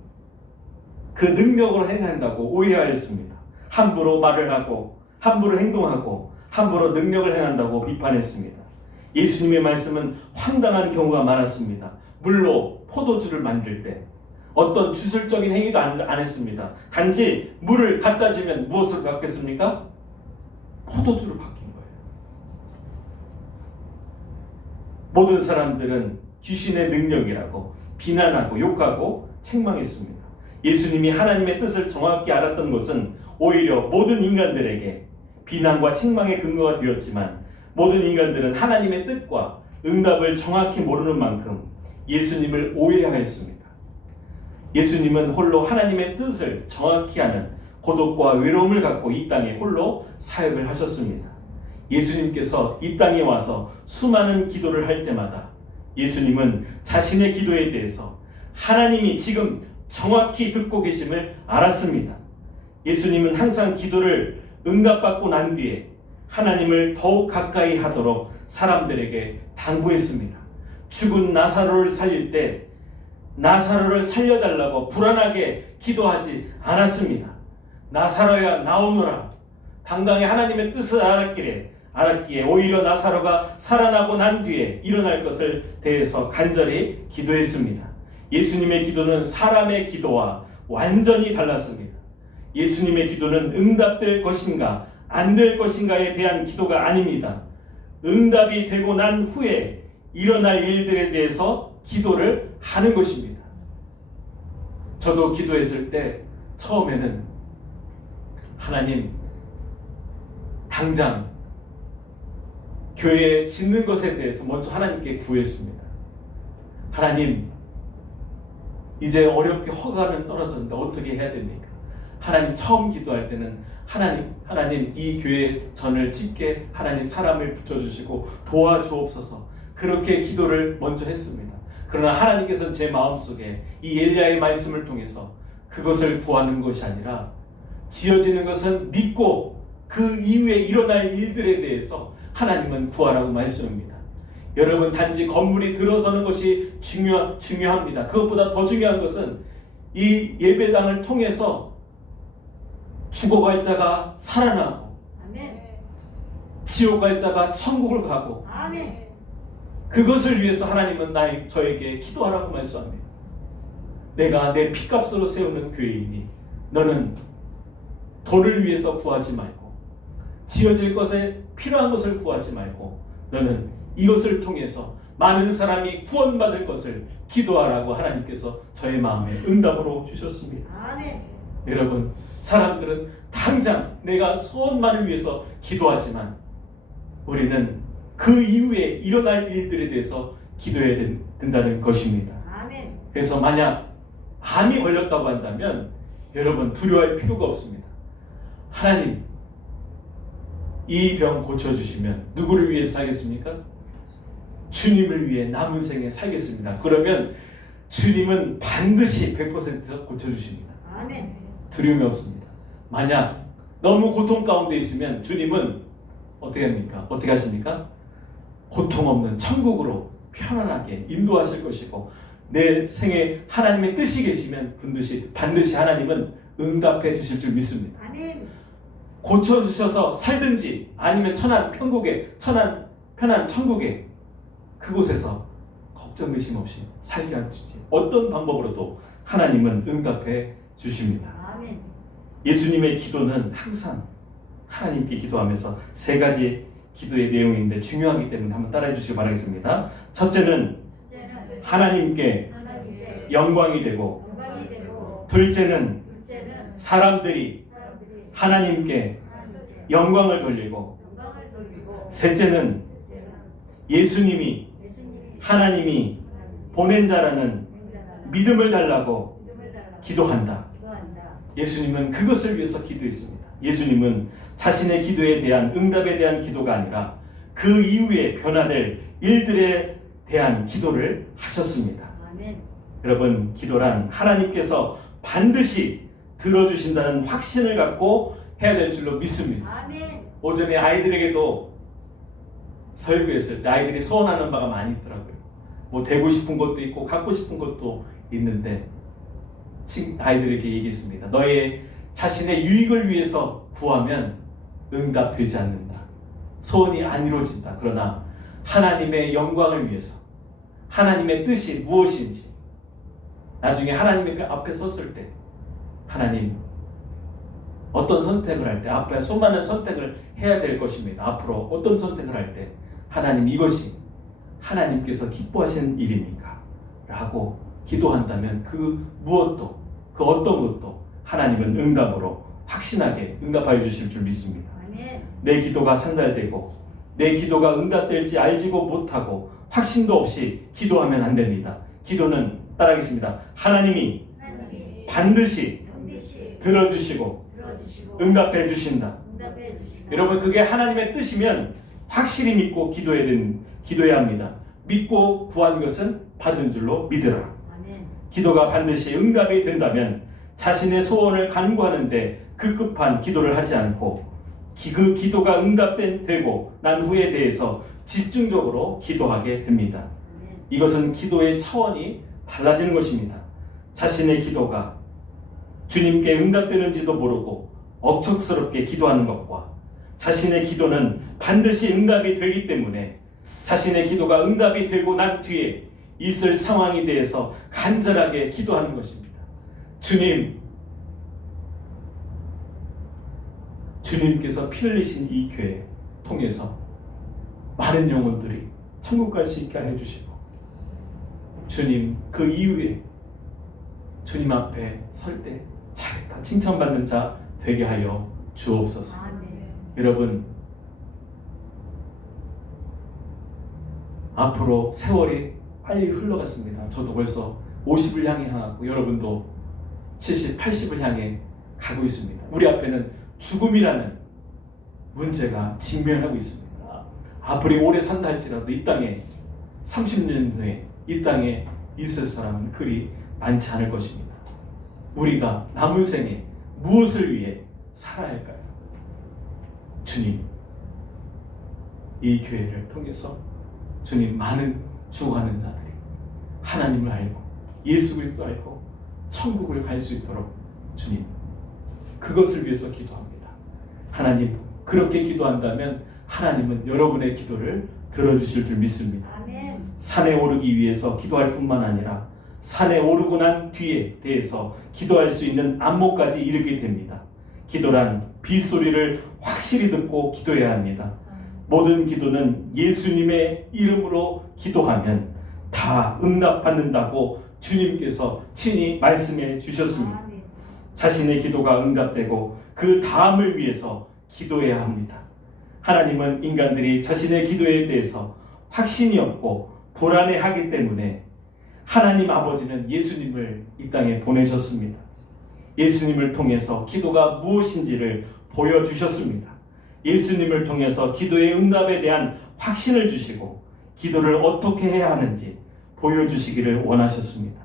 그 능력으로 행한다고 오해하였습니다. 함부로 말을 하고 함부로 행동하고 함부로 능력을 행한다고 비판했습니다. 예수님의 말씀은 황당한 경우가 많았습니다. 물로 포도주를 만들 때 어떤 주술적인 행위도 안 했습니다. 단지 물을 갖다 주면 무엇으로 바뀌었습니까? 포도주로 바뀐 거예요. 모든 사람들은 귀신의 능력이라고 비난하고 욕하고 책망했습니다. 예수님이 하나님의 뜻을 정확히 알았던 것은 오히려 모든 인간들에게 비난과 책망의 근거가 되었지만, 모든 인간들은 하나님의 뜻과 응답을 정확히 모르는 만큼 예수님을 오해하였습니다. 예수님은 홀로 하나님의 뜻을 정확히 아는 고독과 외로움을 갖고 이 땅에 홀로 사역을 하셨습니다. 예수님께서 이 땅에 와서 수많은 기도를 할 때마다 예수님은 자신의 기도에 대해서 하나님이 지금 정확히 듣고 계심을 알았습니다. 예수님은 항상 기도를 응답받고 난 뒤에 하나님을 더욱 가까이 하도록 사람들에게 당부했습니다. 죽은 나사로를 살릴 때 나사로를 살려달라고 불안하게 기도하지 않았습니다. 나사로야 나오너라. 당당히 하나님의 뜻을 알았기에 오히려 나사로가 살아나고 난 뒤에 일어날 것을 대해서 간절히 기도했습니다. 예수님의 기도는 사람의 기도와 완전히 달랐습니다. 예수님의 기도는 응답될 것인가 안 될 것인가에 대한 기도가 아닙니다. 응답이 되고 난 후에 일어날 일들에 대해서 기도를 하는 것입니다. 저도 기도했을 때 처음에는 하나님, 당장 교회 짓는 것에 대해서 먼저 하나님께 구했습니다. 하나님, 이제 어렵게 허가는 떨어졌는데 어떻게 해야 됩니까? 하나님, 처음 기도할 때는 하나님 이 교회 전을 짓게 하나님 사람을 붙여주시고 도와주옵소서, 그렇게 기도를 먼저 했습니다. 그러나 하나님께서는 제 마음속에 이 엘리야의 말씀을 통해서 그것을 구하는 것이 아니라 지어지는 것은 믿고 그 이후에 일어날 일들에 대해서 하나님은 구하라고 말씀합니다. 여러분, 단지 건물이 들어서는 것이 중요합니다. 그것보다 더 중요한 것은 이 예배당을 통해서 죽어갈 자가 살아나고, 아멘. 지옥 갈 자가 천국을 가고, 아멘. 그것을 위해서 하나님은 저에게 기도하라고 말씀합니다. 내가 내 피값으로 세우는 교회이니 너는 돈을 위해서 구하지 말고, 지어질 것에 필요한 것을 구하지 말고, 너는 이것을 통해서 많은 사람이 구원받을 것을 기도하라고 하나님께서 저의 마음에 응답으로 주셨습니다. 아멘. 여러분, 사람들은 당장 내가 소원만을 위해서 기도하지만 우리는 그 이후에 일어날 일들에 대해서 기도해야 된다는 것입니다. 아멘. 그래서 만약 암이 걸렸다고 한다면 여러분, 두려워할 필요가 없습니다. 하나님, 이 병 고쳐주시면 누구를 위해서 살겠습니까? 주님을 위해 남은 생에 살겠습니다. 그러면 주님은 반드시 100% 고쳐주십니다. 아멘. 두려움이 없습니다. 만약 너무 고통 가운데 있으면 주님은 어떻게 합니까? 어떻게 하십니까? 고통 없는 천국으로 편안하게 인도하실 것이고, 내 생에 하나님의 뜻이 계시면 반드시 하나님은 응답해 주실 줄 믿습니다. 아멘. 고쳐주셔서 살든지 아니면 편한 천국에 그곳에서 걱정 의심 없이 살게 해주지, 어떤 방법으로도 하나님은 응답해 주십니다. 아멘. 예수님의 기도는 항상 하나님께 기도하면서 세 가지 기도의 내용인데 중요하기 때문에 한번 따라해 주시기 바라겠습니다. 첫째는 하나님께 영광이 되고, 영광이 되고, 둘째는 둘째는 사람들이 하나님께 영광을 돌리고, 영광을 돌리고, 셋째는 예수님이 하나님이 보낸 자라는 믿음을 달라고 기도한다. 예수님은 그것을 위해서 기도했습니다. 예수님은 자신의 기도에 대한 응답에 대한 기도가 아니라 그 이후에 변화될 일들에 대한 기도를 하셨습니다. 아멘. 여러분, 기도란 하나님께서 반드시 들어주신다는 확신을 갖고 해야 될 줄로 믿습니다. 아멘. 오전에 아이들에게도 설교했을 때 아이들이 소원하는 바가 많이 있더라고요. 뭐 되고 싶은 것도 있고 갖고 싶은 것도 있는데 아이들에게 얘기했습니다. 너의 자신의 유익을 위해서 구하면 응답되지 않는다. 소원이 안 이루어진다. 그러나 하나님의 영광을 위해서, 하나님의 뜻이 무엇인지 나중에 하나님의 앞에 섰을 때 하나님 어떤 선택을 할 때, 앞에 수많은 선택을 해야 될 것입니다. 앞으로 어떤 선택을 할 때 하나님 이것이 하나님께서 기뻐하시는 일입니까? 라고 기도한다면 그 무엇도, 그 어떤 것도 하나님은 응답으로 확신하게 응답하여 주실 줄 믿습니다. 내 기도가 상달되고 내 기도가 응답될지 알지도 못하고 확신도 없이 기도하면 안 됩니다. 기도는 따라하겠습니다. 하나님이 반드시 들어주시고 응답해 주신다. 여러분, 그게 하나님의 뜻이면 확실히 믿고 기도해야 합니다. 믿고 구한 것은 받은 줄로 믿으라. 기도가 반드시 응답이 된다면 자신의 소원을 간구하는데 급급한 기도를 하지 않고 그 기도가 응답되고 난 후에 대해서 집중적으로 기도하게 됩니다. 이것은 기도의 차원이 달라지는 것입니다. 자신의 기도가 주님께 응답되는지도 모르고 억척스럽게 기도하는 것과 자신의 기도는 반드시 응답이 되기 때문에 자신의 기도가 응답이 되고 난 뒤에 있을 상황에 대해서 간절하게 기도하는 것입니다. 주님께서 피 흘리신 이 교회 통해서 많은 영혼들이 천국 갈 수 있게 해주시고 주님 그 이후에 주님 앞에 설 때 잘했다 칭찬받는 자 되게 하여 주옵소서. 여러분, 앞으로 세월이 빨리 흘러갔습니다. 저도 벌써 50을 향해 가고 여러분도 70, 80을 향해 가고 있습니다. 우리 앞에는 죽음이라는 문제가 직면하고 있습니다. 앞으로 오래 산다 할지라도 이 땅에 30년 후에 이 땅에 있을 사람은 그리 많지 않을 것입니다. 우리가 남은 생에 무엇을 위해 살아야 할까요? 주님, 이 교회를 통해서 주님 많은 죽어가는 자들이 하나님을 알고 예수 그리스도 알고 천국을 갈 수 있도록 주님 그것을 위해서 기도합니다. 하나님, 그렇게 기도한다면 하나님은 여러분의 기도를 들어주실 줄 믿습니다. 산에 오르기 위해서 기도할 뿐만 아니라 산에 오르고 난 뒤에 대해서 기도할 수 있는 안목까지 이르게 됩니다. 기도란 빗소리를 확실히 듣고 기도해야 합니다. 모든 기도는 예수님의 이름으로 기도하면 다 응답받는다고 주님께서 친히 말씀해 주셨습니다. 자신의 기도가 응답되고 그 다음을 위해서 기도해야 합니다. 하나님은 인간들이 자신의 기도에 대해서 확신이 없고 불안해하기 때문에 하나님 아버지는 예수님을 이 땅에 보내셨습니다. 예수님을 통해서 기도가 무엇인지를 보여주셨습니다. 예수님을 통해서 기도의 응답에 대한 확신을 주시고 기도를 어떻게 해야 하는지 보여주시기를 원하셨습니다.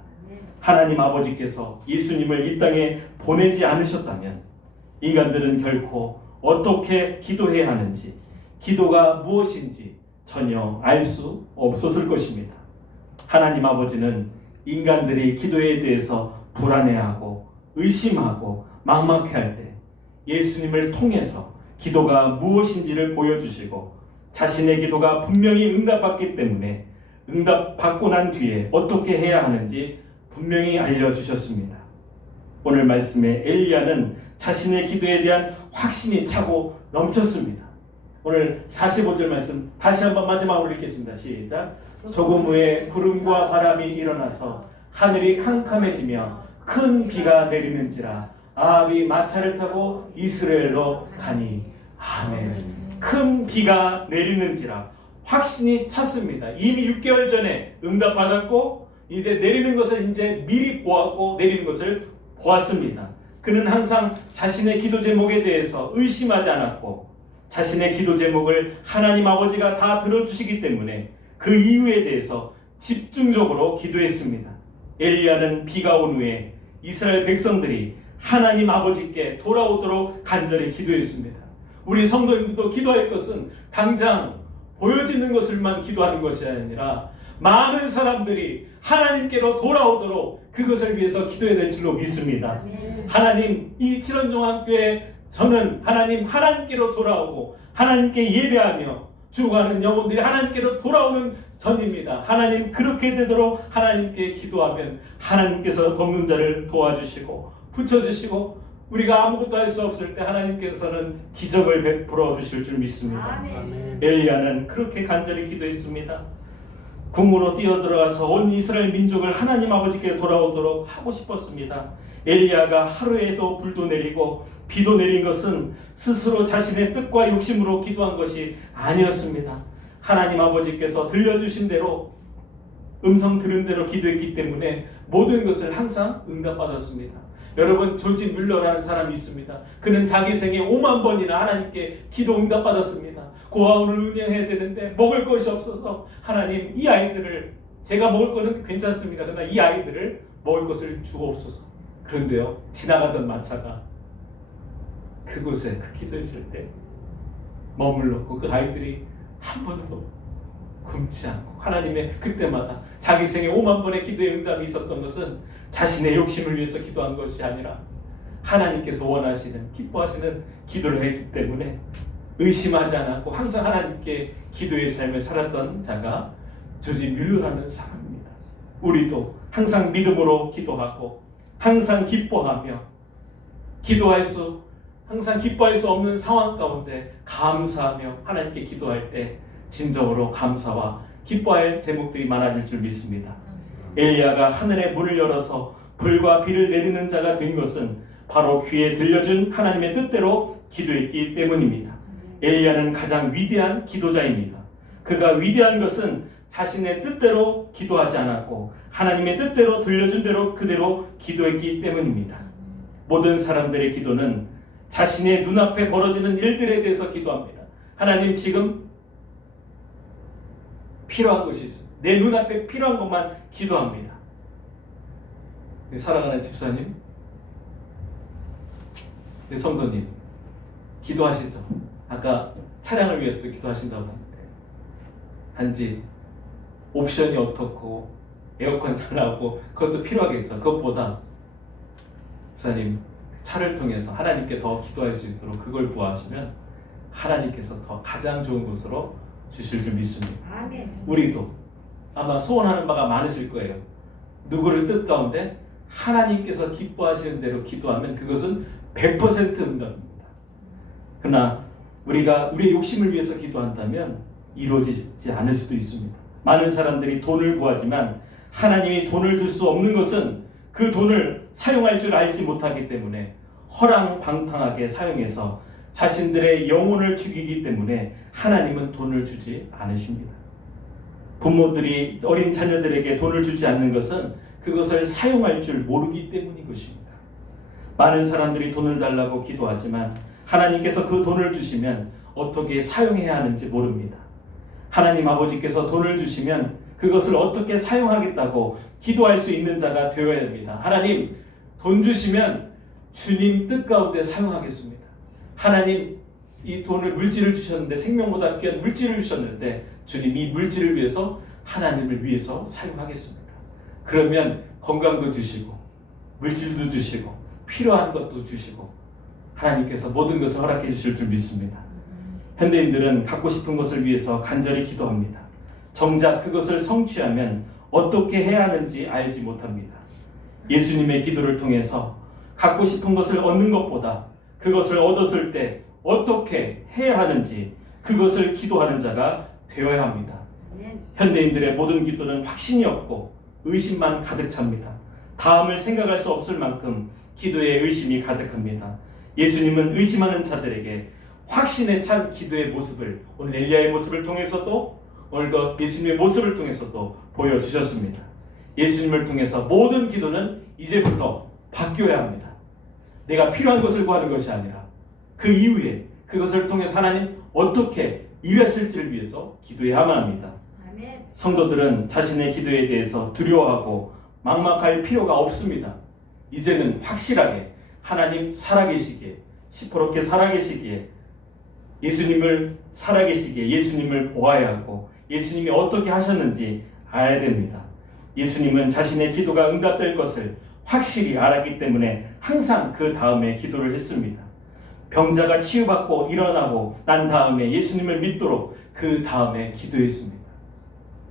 하나님 아버지께서 예수님을 이 땅에 보내지 않으셨다면 인간들은 결코 어떻게 기도해야 하는지, 기도가 무엇인지 전혀 알 수 없었을 것입니다. 하나님 아버지는 인간들이 기도에 대해서 불안해하고 의심하고 막막해할 때 예수님을 통해서 기도가 무엇인지를 보여주시고 자신의 기도가 분명히 응답받기 때문에 응답받고 난 뒤에 어떻게 해야 하는지 분명히 알려주셨습니다. 오늘 말씀에 엘리야는 자신의 기도에 대한 확신이 차고 넘쳤습니다. 오늘 45절 말씀 다시 한번 마지막으로 읽겠습니다. 시작. 조금 후에 구름과 바람이 일어나서 하늘이 캄캄해지며 큰 비가 내리는지라 아합이 마차를 타고 이스라엘로 가니. 아멘. 큰 비가 내리는지라 확신이 찼습니다. 이미 6개월 전에 응답받았고 이제 내리는 것을 이제 미리 보았고 내리는 것을 보았습니다. 그는 항상 자신의 기도 제목에 대해서 의심하지 않았고 자신의 기도 제목을 하나님 아버지가 다 들어주시기 때문에 그 이유에 대해서 집중적으로 기도했습니다. 엘리야는 비가 온 후에 이스라엘 백성들이 하나님 아버지께 돌아오도록 간절히 기도했습니다. 우리 성도님들도 기도할 것은 당장 보여지는 것을만 기도하는 것이 아니라 많은 사람들이 하나님께로 돌아오도록 그것을 위해서 기도해야 될 줄로 믿습니다. 하나님, 이 칠원종합교회 저는 하나님께로 돌아오고 하나님께 예배하며 죽어가는 영혼들이 하나님께로 돌아오는 전입니다. 하나님, 그렇게 되도록 하나님께 기도하면 하나님께서 돕는 자를 도와주시고 붙여주시고 우리가 아무것도 할 수 없을 때 하나님께서는 기적을 베풀어 주실 줄 믿습니다. 아멘. 엘리야는 그렇게 간절히 기도했습니다. 궁으로 뛰어들어가서 온 이스라엘 민족을 하나님 아버지께 돌아오도록 하고 싶었습니다. 엘리야가 하루에도 불도 내리고 비도 내린 것은 스스로 자신의 뜻과 욕심으로 기도한 것이 아니었습니다. 하나님 아버지께서 들려주신 대로, 음성 들은 대로 기도했기 때문에 모든 것을 항상 응답받았습니다. 여러분, 조지 뮬러라는 사람이 있습니다. 그는 자기 생에 5만 번이나 하나님께 기도 응답받았습니다. 고아원을 운영해야 되는데 먹을 것이 없어서, 하나님, 이 아이들을, 제가 먹을 거는 괜찮습니다. 그러나 이 아이들을 먹을 것을 주옵소서. 그런데요, 지나가던 마차가 그곳에, 그 기도했을 때 머물렀고, 그 아이들이 한 번도 굶지 않고, 하나님의 그때마다 자기 생에 5만 번의 기도의 응답이 있었던 것은 자신의 욕심을 위해서 기도한 것이 아니라 하나님께서 원하시는, 기뻐하시는 기도를 했기 때문에 의심하지 않았고 항상 하나님께 기도의 삶을 살았던 자가 조지 뮬러라는 사람입니다. 우리도 항상 믿음으로 기도하고 항상 기뻐하며, 항상 기뻐할 수 없는 상황 가운데 감사하며 하나님께 기도할 때 진정으로 감사와 기뻐할 제목들이 많아질 줄 믿습니다. 엘리야가 하늘의 문을 열어서 불과 비를 내리는 자가 된 것은 바로 귀에 들려준 하나님의 뜻대로 기도했기 때문입니다. 엘리야는 가장 위대한 기도자입니다. 그가 위대한 것은 자신의 뜻대로 기도하지 않았고 하나님의 뜻대로 들려준 대로 그대로 기도했기 때문입니다. 모든 사람들의 기도는 자신의 눈앞에 벌어지는 일들에 대해서 기도합니다. 하나님, 지금 필요한 것이 있어. 내 눈앞에 필요한 것만 기도합니다. 사랑하는 집사님, 성도님, 기도하시죠. 아까 차량을 위해서도 기도하신다고 하는데, 단지 옵션이 어떻고 에어컨 잘 나오고 그것도 필요하겠죠. 그것보다 집사님, 차를 통해서 하나님께 더 기도할 수 있도록 그걸 구하시면 하나님께서 더 가장 좋은 것으로 주실 줄 믿습니다. 아멘. 우리도 아마 소원하는 바가 많으실 거예요. 누구를 뜻 가운데 하나님께서 기뻐하시는 대로 기도하면 그것은 100% 응답입니다. 그러나 우리가 우리의 욕심을 위해서 기도한다면 이루어지지 않을 수도 있습니다. 많은 사람들이 돈을 구하지만 하나님이 돈을 줄 수 없는 것은 그 돈을 사용할 줄 알지 못하기 때문에 허랑방탕하게 사용해서 자신들의 영혼을 죽이기 때문에 하나님은 돈을 주지 않으십니다. 부모들이 어린 자녀들에게 돈을 주지 않는 것은 그것을 사용할 줄 모르기 때문인 것입니다. 많은 사람들이 돈을 달라고 기도하지만 하나님께서 그 돈을 주시면 어떻게 사용해야 하는지 모릅니다. 하나님 아버지께서 돈을 주시면 그것을 어떻게 사용하겠다고 기도할 수 있는 자가 되어야 됩니다. 하나님, 돈 주시면 주님 뜻 가운데 사용하겠습니다. 하나님, 이 돈을, 물질을 주셨는데, 생명보다 귀한 물질을 주셨는데 주님, 이 물질을 위해서, 하나님을 위해서 사용하겠습니다. 그러면 건강도 주시고 물질도 주시고 필요한 것도 주시고 하나님께서 모든 것을 허락해 주실 줄 믿습니다. 현대인들은 갖고 싶은 것을 위해서 간절히 기도합니다. 정작 그것을 성취하면 어떻게 해야 하는지 알지 못합니다. 예수님의 기도를 통해서 갖고 싶은 것을 얻는 것보다 그것을 얻었을 때 어떻게 해야 하는지 그것을 기도하는 자가 되어야 합니다. 현대인들의 모든 기도는 확신이 없고 의심만 가득 찹니다. 다음을 생각할 수 없을 만큼 기도에 의심이 가득합니다. 예수님은 의심하는 자들에게 확신에 찬 기도의 모습을 오늘 엘리야의 모습을 통해서도 오늘도 예수님의 모습을 통해서도 보여주셨습니다. 예수님을 통해서 모든 기도는 이제부터 바뀌어야 합니다. 내가 필요한 것을 구하는 것이 아니라 그 이후에 그것을 통해서 하나님 어떻게 일하실지를 위해서 기도해야만 합니다. 아멘. 성도들은 자신의 기도에 대해서 두려워하고 막막할 필요가 없습니다. 이제는 확실하게 하나님 살아계시기에, 시퍼렇게 살아계시기에, 예수님을 살아계시기에 예수님을 보아야 하고 예수님이 어떻게 하셨는지 알아야 됩니다. 예수님은 자신의 기도가 응답될 것을 확실히 알았기 때문에 항상 그 다음에 기도를 했습니다. 병자가 치유받고 일어나고 난 다음에 예수님을 믿도록 그 다음에 기도했습니다.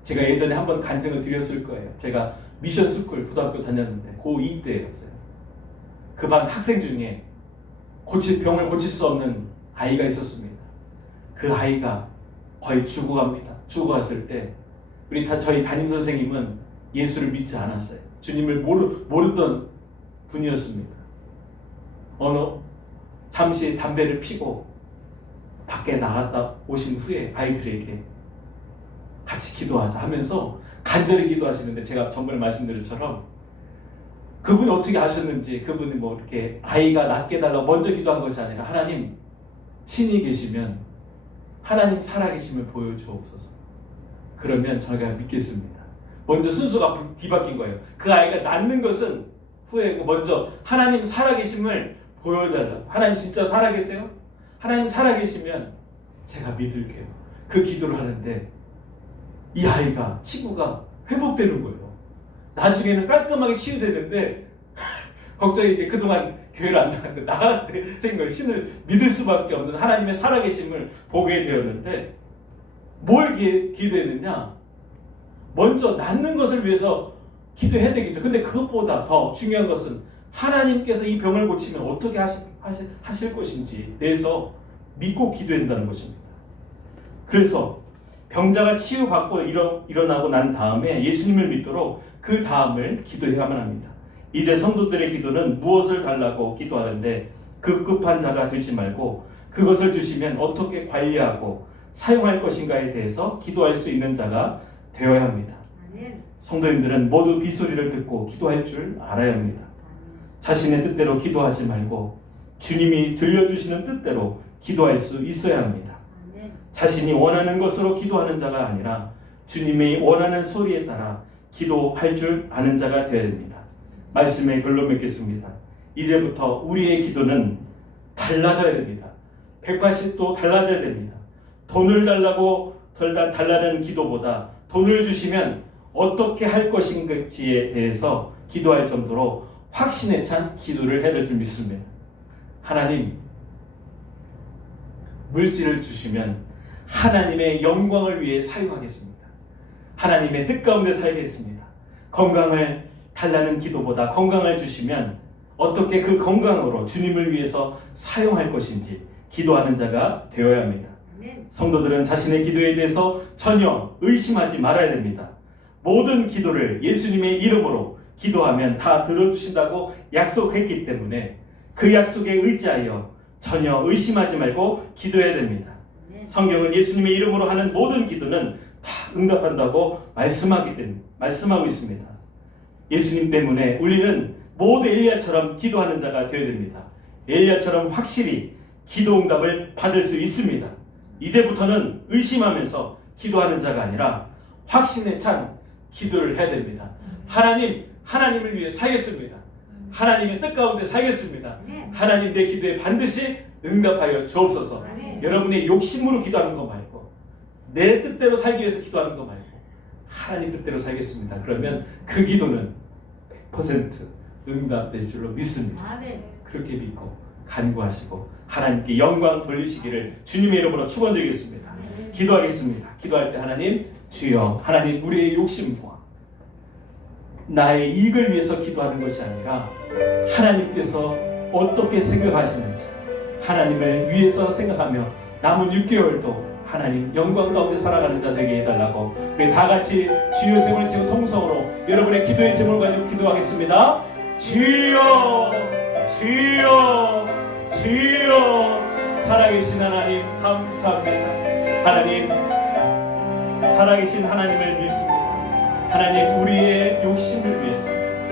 제가 예전에 한번 간증을 드렸을 거예요. 제가 미션스쿨 고등학교 다녔는데 고2 때였어요. 그 반 학생 중에 병을 고칠 수 없는 아이가 있었습니다. 그 아이가 거의 죽어갑니다. 죽어갔을 때 저희 담임 선생님은 예수를 믿지 않았어요. 주님을 모르던 분이었습니다. 잠시 담배를 피고 밖에 나갔다 오신 후에 아이들에게 같이 기도하자 하면서 간절히 기도하시는데, 제가 전번에 말씀드린 것처럼 그분이 어떻게 아셨는지, 그분이 뭐 이렇게 아이가 낫게 달라고 먼저 기도한 것이 아니라, 하나님 신이 계시면 하나님 살아계심을 보여주옵소서. 그러면 저희가 믿겠습니다. 먼저 순서가 뒤바뀐 거예요. 그 아이가 낫는 것은 후에 먼저 하나님 살아계심을 보여달라고. 하나님 진짜 살아계세요? 하나님 살아계시면 제가 믿을게요. 그 기도를 하는데 이 아이가, 친구가 회복되는 거예요. 나중에는 깔끔하게 치유되는데 걱정이 그동안 교회를 안 나갔는데 나한테 생각, 신을 믿을 수밖에 없는 하나님의 살아계심을 보게 되었는데, 뭘 기도했느냐? 먼저 낫는 것을 위해서 기도해야 되겠죠. 근데 그것보다 더 중요한 것은 하나님께서 이 병을 고치면 어떻게 하실 것인지 대해서 믿고 기도한다는 것입니다. 그래서 병자가 치유받고 일어나고 난 다음에 예수님을 믿도록 그 다음을 기도해야만 합니다. 이제 성도들의 기도는 무엇을 달라고 기도하는데, 급급한 자가 되지 말고 그것을 주시면 어떻게 관리하고 사용할 것인가에 대해서 기도할 수 있는 자가 되어야 합니다. 성도님들은 모두 빗소리를 듣고 기도할 줄 알아야 합니다. 자신의 뜻대로 기도하지 말고 주님이 들려주시는 뜻대로 기도할 수 있어야 합니다. 자신이 원하는 것으로 기도하는 자가 아니라 주님이 원하는 소리에 따라 기도할 줄 아는 자가 되어야 됩니다. 말씀의 결론 맺겠습니다. 이제부터 우리의 기도는 달라져야 됩니다. 180도 달라져야 됩니다. 돈을 달라고 달라는 기도보다 돈을 주시면 어떻게 할 것인지에 대해서 기도할 정도로 확신에 찬 기도를 해야 될 줄 믿습니다. 하나님, 물질을 주시면 하나님의 영광을 위해 사용하겠습니다. 하나님의 뜻 가운데 살겠습니다. 건강을 달라는 기도보다 건강을 주시면 어떻게 그 건강으로 주님을 위해서 사용할 것인지 기도하는 자가 되어야 합니다. 성도들은 자신의 기도에 대해서 전혀 의심하지 말아야 됩니다. 모든 기도를 예수님의 이름으로 기도하면 다 들어주신다고 약속했기 때문에 그 약속에 의지하여 전혀 의심하지 말고 기도해야 됩니다. 성경은 예수님의 이름으로 하는 모든 기도는 다 응답한다고 말씀하고 있습니다. 예수님 때문에 우리는 모두 엘리야처럼 기도하는 자가 되어야 됩니다. 엘리야처럼 확실히 기도 응답을 받을 수 있습니다. 이제부터는 의심하면서 기도하는 자가 아니라 확신에 찬 기도를 해야 됩니다. 하나님을 위해 살겠습니다. 하나님의 뜻 가운데 살겠습니다. 하나님, 내 기도에 반드시 응답하여 주옵소서. 여러분의 욕심으로 기도하는 거 말고 내 뜻대로 살기 위해서 기도하는 거 말고 하나님 뜻대로 살겠습니다. 그러면 그 기도는 100% 응답될 줄로 믿습니다. 그렇게 믿고 간구하시고 하나님께 영광 돌리시기를 주님의 이름으로 축원드리겠습니다. 기도하겠습니다. 기도할 때 하나님, 주여, 하나님, 우리의 욕심과 나의 이익을 위해서 기도하는 것이 아니라 하나님께서 어떻게 생각하시는지 하나님을 위해서 생각하며 남은 6개월도 하나님 영광 가운데 살아가는 자 되게 해달라고 우리 다 같이 주여 세 번을 치고 통성으로 여러분의 기도의 제목을 가지고 기도하겠습니다. 주여, 주여, 주여. 살아계신 하나님 감사합니다. 하나님, 살아계신 하나님을 믿습니다. 하나님, 우리의 욕심을 위해서,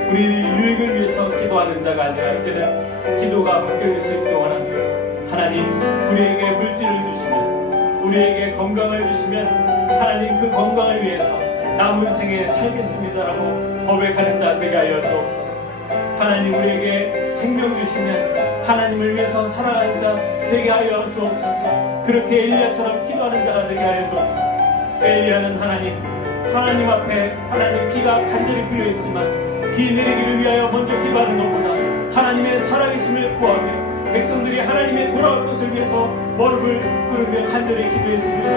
우리 유익을 위해서 기도하는 자가 아니라 이제는 기도가 바뀌어질 수 있도록 원합니다. 하나님, 우리에게 물질을 주시면, 우리에게 건강을 주시면 하나님, 그 건강을 위해서 남은 생에 살겠습니다라고 고백하는 자 되게 하여 주옵소서. 하나님, 우리에게 생명 주시면 하나님을 위해서 살아가는 자 되게 하여 주옵소서. 그렇게 엘리야처럼 기도하는 자가 되게 하여 주옵소서. 엘리야는 하나님 앞에 하나님 비가 간절히 필요했지만 비 내리기를 위하여 먼저 기도하는 것보다 하나님의 살아계심을 구하며 백성들이 하나님의 돌아올 것을 위해서 무릎을 꿇으며 간절히 기도했습니다.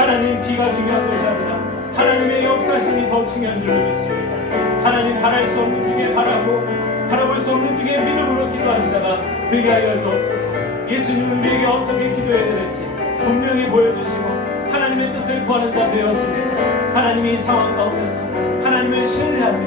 하나님, 비가 중요한 것이 아니라 하나님의 역사심이 더 중요한 줄로 믿습니다. 하나님, 바랄 수 없는 중에 바라고 바라볼 수 없는 중에 믿음으로 기도하는 자가 되게 하여 주옵소서. 예수님은 우리에게 어떻게 기도해야 되는지 분명히 보여주시고 하나님 하나님의 뜻을 구하는 자 되었습니다. 하나님이 이 상황 가운데서 하나님을 신뢰하며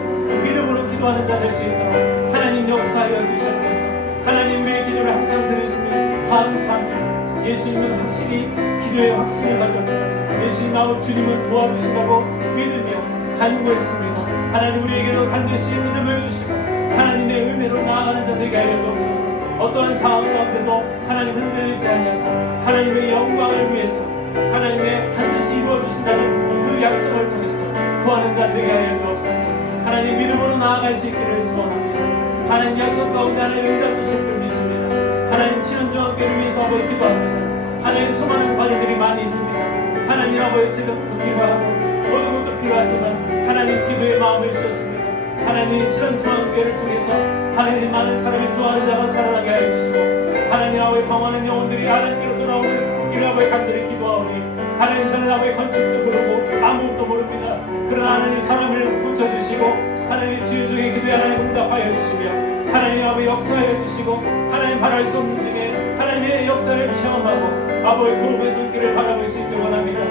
믿음으로 기도하는 자 될 수 있도록 하나님 역사하여 주시옵소서. 하나님 우리의 기도를 항상 들으시니 감사합니다. 예수님은 확실히 기도의 확신을 가졌고 예수님 나올 주님은 도와주신다고 믿으며 간구했습니다. 하나님 우리에게도 반드시 믿음을 주시고 하나님의 은혜로 나아가는 자 되게 하여 주옵소서. 어떠한 상황 가운데도 하나님 흔들리지 아니하고 하나님의 영광을 위해서 하나님의 반드시 이루어주신다는 그 약속을 통해서 구하는 자 되게 하여 주옵소서. 하나님 믿음으로 나아갈 수 있기를 소원합니다. 하나님 약속 가운데 하나님 응답 주실 줄 믿습니다. 하나님 친원중학교를 위해서 아버지 기도합니다. 하나님 수많은 관리들이 많이 있습니다. 하나님 아버지 제도도 필요하고 모든 것도 필요하지만 하나님 기도의 마음을 주셨습니다. 하나님이 친원중학교를 통해서 하나님 많은 사람이 좋아하는 자만 살아나게 하여 주시고 하나님 아버지 방황하는 영혼들이 하나님께로 돌아오는 길을 아버지 간절히 기도하오니 하나님 저는 아버지 건축도 모르고 아무것도 모릅니다. 그러나 하나님 사람을 붙여주시고 하나님 주여 중에 기도에 하나님 응답하여 주시며 하나님 아버지 역사하여 주시고 하나님 바랄 수 없는 중에 하나님의 역사를 체험하고 아버지 도움의 손길을 바라볼 수 있게 원합니다.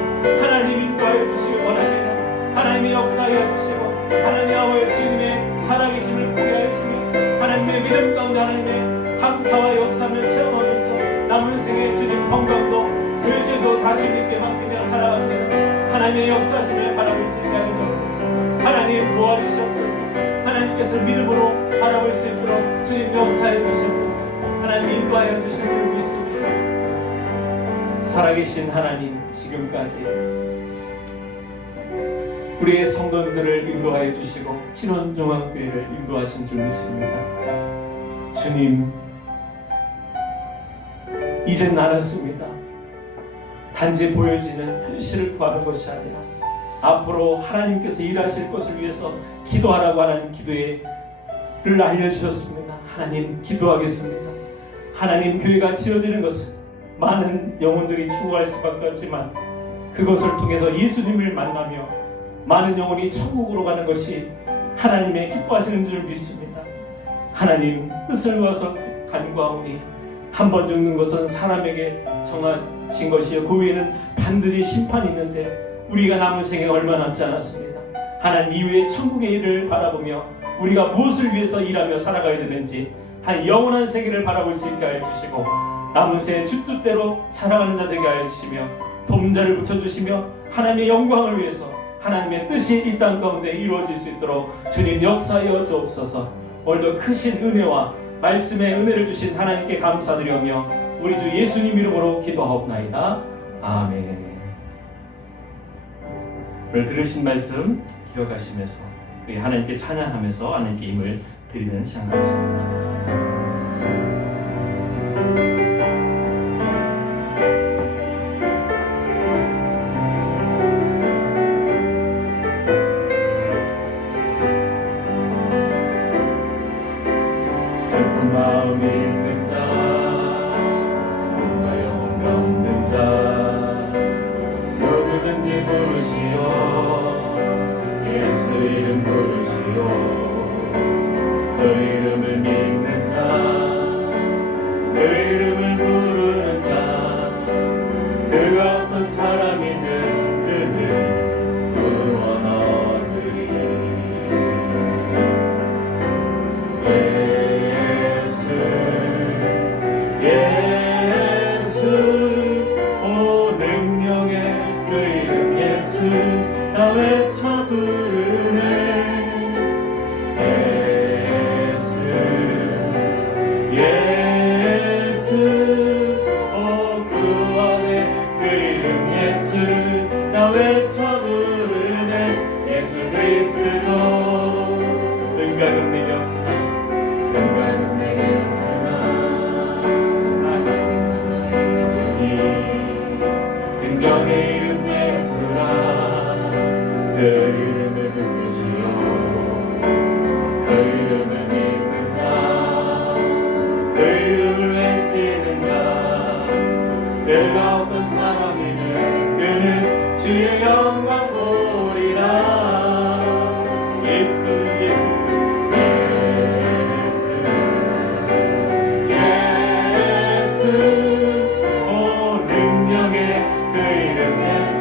하나님 인도하여 주시기 원합니다. 하나님의 역사하여 주시고 하나님 아버지 주님의 살아계심을 보게 하시며 하나님의 믿음 가운데 하나님의 감사와 역사를 체험하면서 남은 생에 주님 건강도 의지도 다 주님께 맡기며 살아갑니다. 하나님의 역사심을 바라볼 수 있게 하여 주옵소서. 하나님 도와주시옵소서. 하나님께서 믿음으로 바라볼 수 있도록 주님 역사해 주시옵소서. 하나님 인도하여 주실 줄 믿습니다. 살아계신 하나님 지금까지 우리의 성도들을 인도하여 주시고 친원중앙교회를 인도하신 줄 믿습니다. 주님 이젠 알았습니다. 단지 보여지는 현실을 구하는 것이 아니라 앞으로 하나님께서 일하실 것을 위해서 기도하라고 하는 기도를 알려주셨습니다. 하나님 기도하겠습니다. 하나님 교회가 지어지는 것은 많은 영혼들이 추구할 수밖에 없지만 그것을 통해서 예수님을 만나며 많은 영혼이 천국으로 가는 것이 하나님의 기뻐하시는 줄 믿습니다. 하나님 뜻을 모아서 간구하오니 한 번 죽는 것은 사람에게 정하신 것이요 그 위에는 반드시 심판이 있는데 우리가 남은 생에 얼마 남지 않았습니다. 하나님 이후에 천국의 일을 바라보며 우리가 무엇을 위해서 일하며 살아가야 되는지 한 영원한 세계를 바라볼 수 있게 하여 주시고 남은 생에 주 뜻대로 살아가는 자 되게 하여 주시며 돕자를 붙여주시며 하나님의 영광을 위해서 하나님의 뜻이 이 땅 가운데 이루어질 수 있도록 주님 역사하여 주옵소서. 오늘도 크신 은혜와 말씀의 은혜를 주신 하나님께 감사드리며 우리 주 예수님 이름으로 기도하옵나이다. 아멘. 오늘 들으신 말씀 기억하시면서 우리 하나님께 찬양하면서 하나님께 힘을 드리는 시간 되겠습니다. 슬픈 마음 있는 자, 뭔가 영혼 병든 자, 누구든지 부르시오. 예수 이름 부르시오. 그 이름을 믿는 자, 그 이름을 부르는 자, 그가 어떤 사람이든 그를 구원 얻으리. 나 외쳐 부르네. 예수 예수 그 안에 그 이름 예수 나 외쳐 부르네. 예수 그리스도 은각은 내게 없으나 은각은 내게 없으나 나같은 너에게 주니 은경의 이름 예수라. 그 이름을 붙드시오. 그 이름을 믿는 자, 그 이름을 외치는 자, 그가 어떤 사람이든 그는 주의 영광 보리라. 예수 예수 예수 예수 능력의 그 이름 예수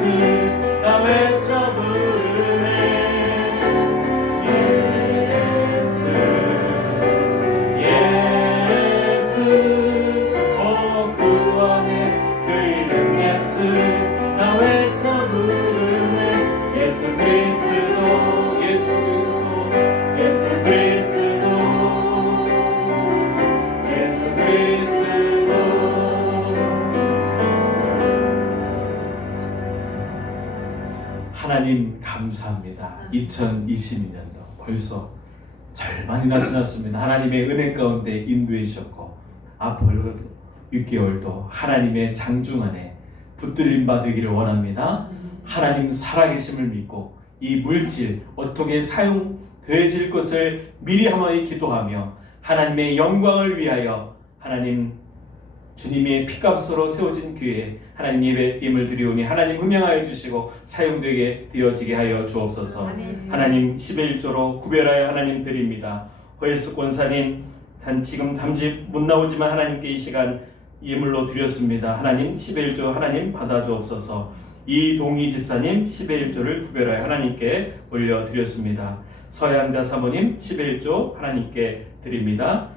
구원해 그 이름 예수 나 외쳐 부르네 예수 그리스도 예수 그리스도 예수 그리스도 예수 그리스도. 하나님 감사합니다. 2022년도 벌써 절반이나 지났습니다. 하나님의 은혜 가운데 인도해 주셨고 앞으로 6개월도 하나님의 장중 안에 붙들림 바 되기를 원합니다. 하나님 살아계심을 믿고 이 물질 어떻게 사용되어질 것을 미리 한번 기도하며 하나님의 영광을 위하여 하나님 주님의 피값으로 세워진 교회에 하나님 예배임을 드리오니 하나님 음양하여 주시고 사용되게 되어지게 하여 주옵소서. 하나님 11조로 구별하여 하나님 드립니다. 허예수 권사님 지금 잠시 못 나오지만 하나님께 이 시간 예물로 드렸습니다. 하나님 11조 하나님 받아 주옵소서. 이동희 집사님 11조를 구별하여 하나님께 올려드렸습니다. 서양자 사모님 11조 하나님께 드립니다.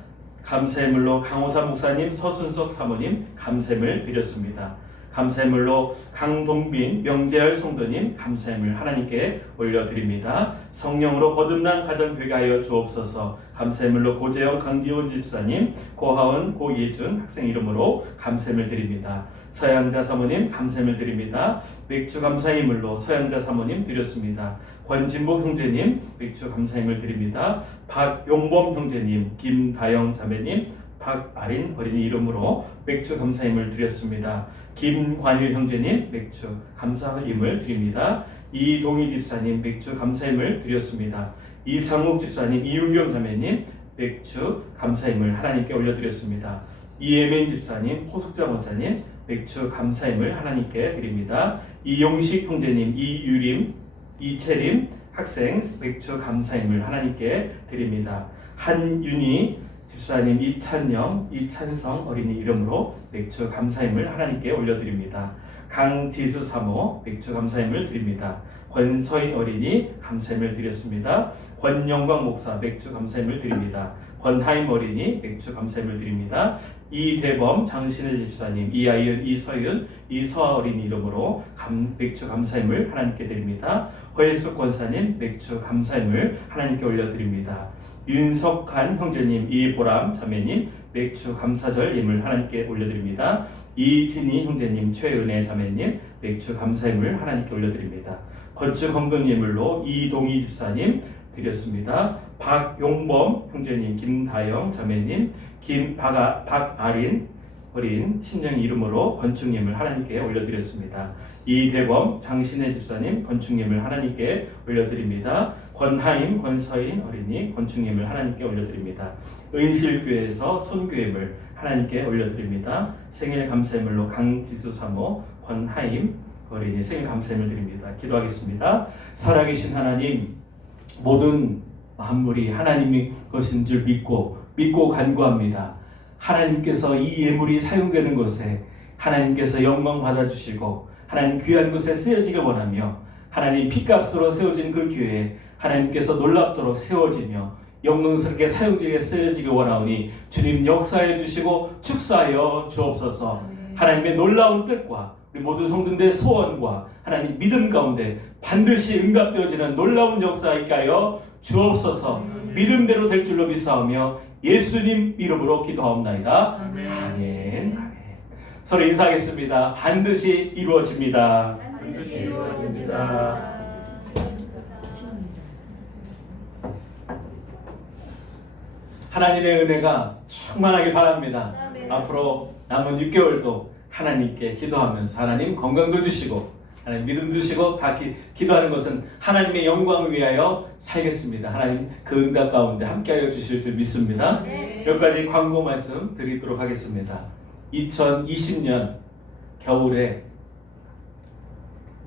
감사물로 강호사 목사님, 서순석 사모님 감사물 드렸습니다. 감사물로 강동빈, 명재열 성도님 감사물 하나님께 올려드립니다. 성령으로 거듭난 가정 되게 하여 주옵소서. 감사물로 고재영, 강지원 집사님, 고하원, 고예준 학생 이름으로 감사물 드립니다. 서양자 사모님 감사물 드립니다. 맥주 감사의물로 서양자 사모님 드렸습니다. 권진복 형제님 맥주 감사의물 드립니다. 박용범 형제님, 김다영 자매님, 박아린 어린이 이름으로 맥주 감사의물 드렸습니다. 김관일 형제님 맥주 감사의물 드립니다. 이동희 집사님 맥주 감사의물 드렸습니다. 이상욱 집사님, 이윤경 자매님 맥주 감사의물 하나님께 올려드렸습니다. 이예민 집사님, 호숙자 권사님 맥주 감사임을 하나님께 드립니다. 이용식 형제님, 이유림, 이채림 학생 맥주 감사임을 하나님께 드립니다. 한윤희 집사님, 이찬영, 이찬성 어린이 이름으로 맥주 감사임을 하나님께 올려드립니다. 강지수 사모 맥주 감사임을 드립니다. 권서인 어린이 감사임을 드렸습니다. 권영광 목사 맥주 감사임을 드립니다. 권하임 어린이 맥주 감사임을 드립니다. 이대범 장신일 집사님, 이아이은, 이서윤, 이서아 어린이 이름으로 맥주 감사임을 하나님께 드립니다. 허예수 권사님 맥주 감사임을 하나님께 올려드립니다. 윤석한 형제님, 이보람 자매님 맥주 감사절 예물 하나님께 올려드립니다. 이진희 형제님, 최은혜 자매님 맥주 감사임을 하나님께 올려드립니다. 건축 헌금 예물로 이동희 집사님 드렸습니다. 박용범 형제님, 김다영 자매님, 박아린 어린 신령 이름으로 건축예물 하나님께 올려드렸습니다. 이대범 장신혜 집사님 건축예물 하나님께 올려드립니다. 권하임, 권서인 어린이 건축예물 하나님께 올려드립니다. 은실교회에서 손교예물 하나님께 올려드립니다. 생일 감사예물로 강지수 사모, 권하임 어린이 생일 감사예물 드립니다. 기도하겠습니다. 살아계신 하나님, 모든 만물이 하나님의 것인 줄 믿고 간구합니다. 하나님께서 이 예물이 사용되는 것에 하나님께서 영광 받아주시고 하나님 귀한 곳에 쓰여지길 원하며 하나님 피값으로 세워진 그 교회에 하나님께서 놀랍도록 세워지며 영광스럽게 사용되게 쓰여지길 원하오니 주님 역사해 주시고 축사하여 주옵소서. 하나님의 놀라운 뜻과 우리 모든 성도들의 소원과 하나님 믿음 가운데 반드시 응답되어지는 놀라운 역사 있게 하여 주옵소서. 믿음대로 될 줄로 믿사오며 예수님 이름으로 기도하옵나이다. 아멘. 서로 인사하겠습니다. 반드시 이루어집니다. 반드시 이루어집니다. 하나님의 은혜가 충만하게 바랍니다. 앞으로 남은 6개월도 하나님께 기도하면서 하나님 건강도 주시고 하나님 믿음 주시고 다 기도하는 것은 하나님의 영광을 위하여 살겠습니다. 하나님 그 응답 가운데 함께하여 주실 줄 믿습니다. 몇 가지 광고 말씀 드리도록 하겠습니다. 2020년 겨울에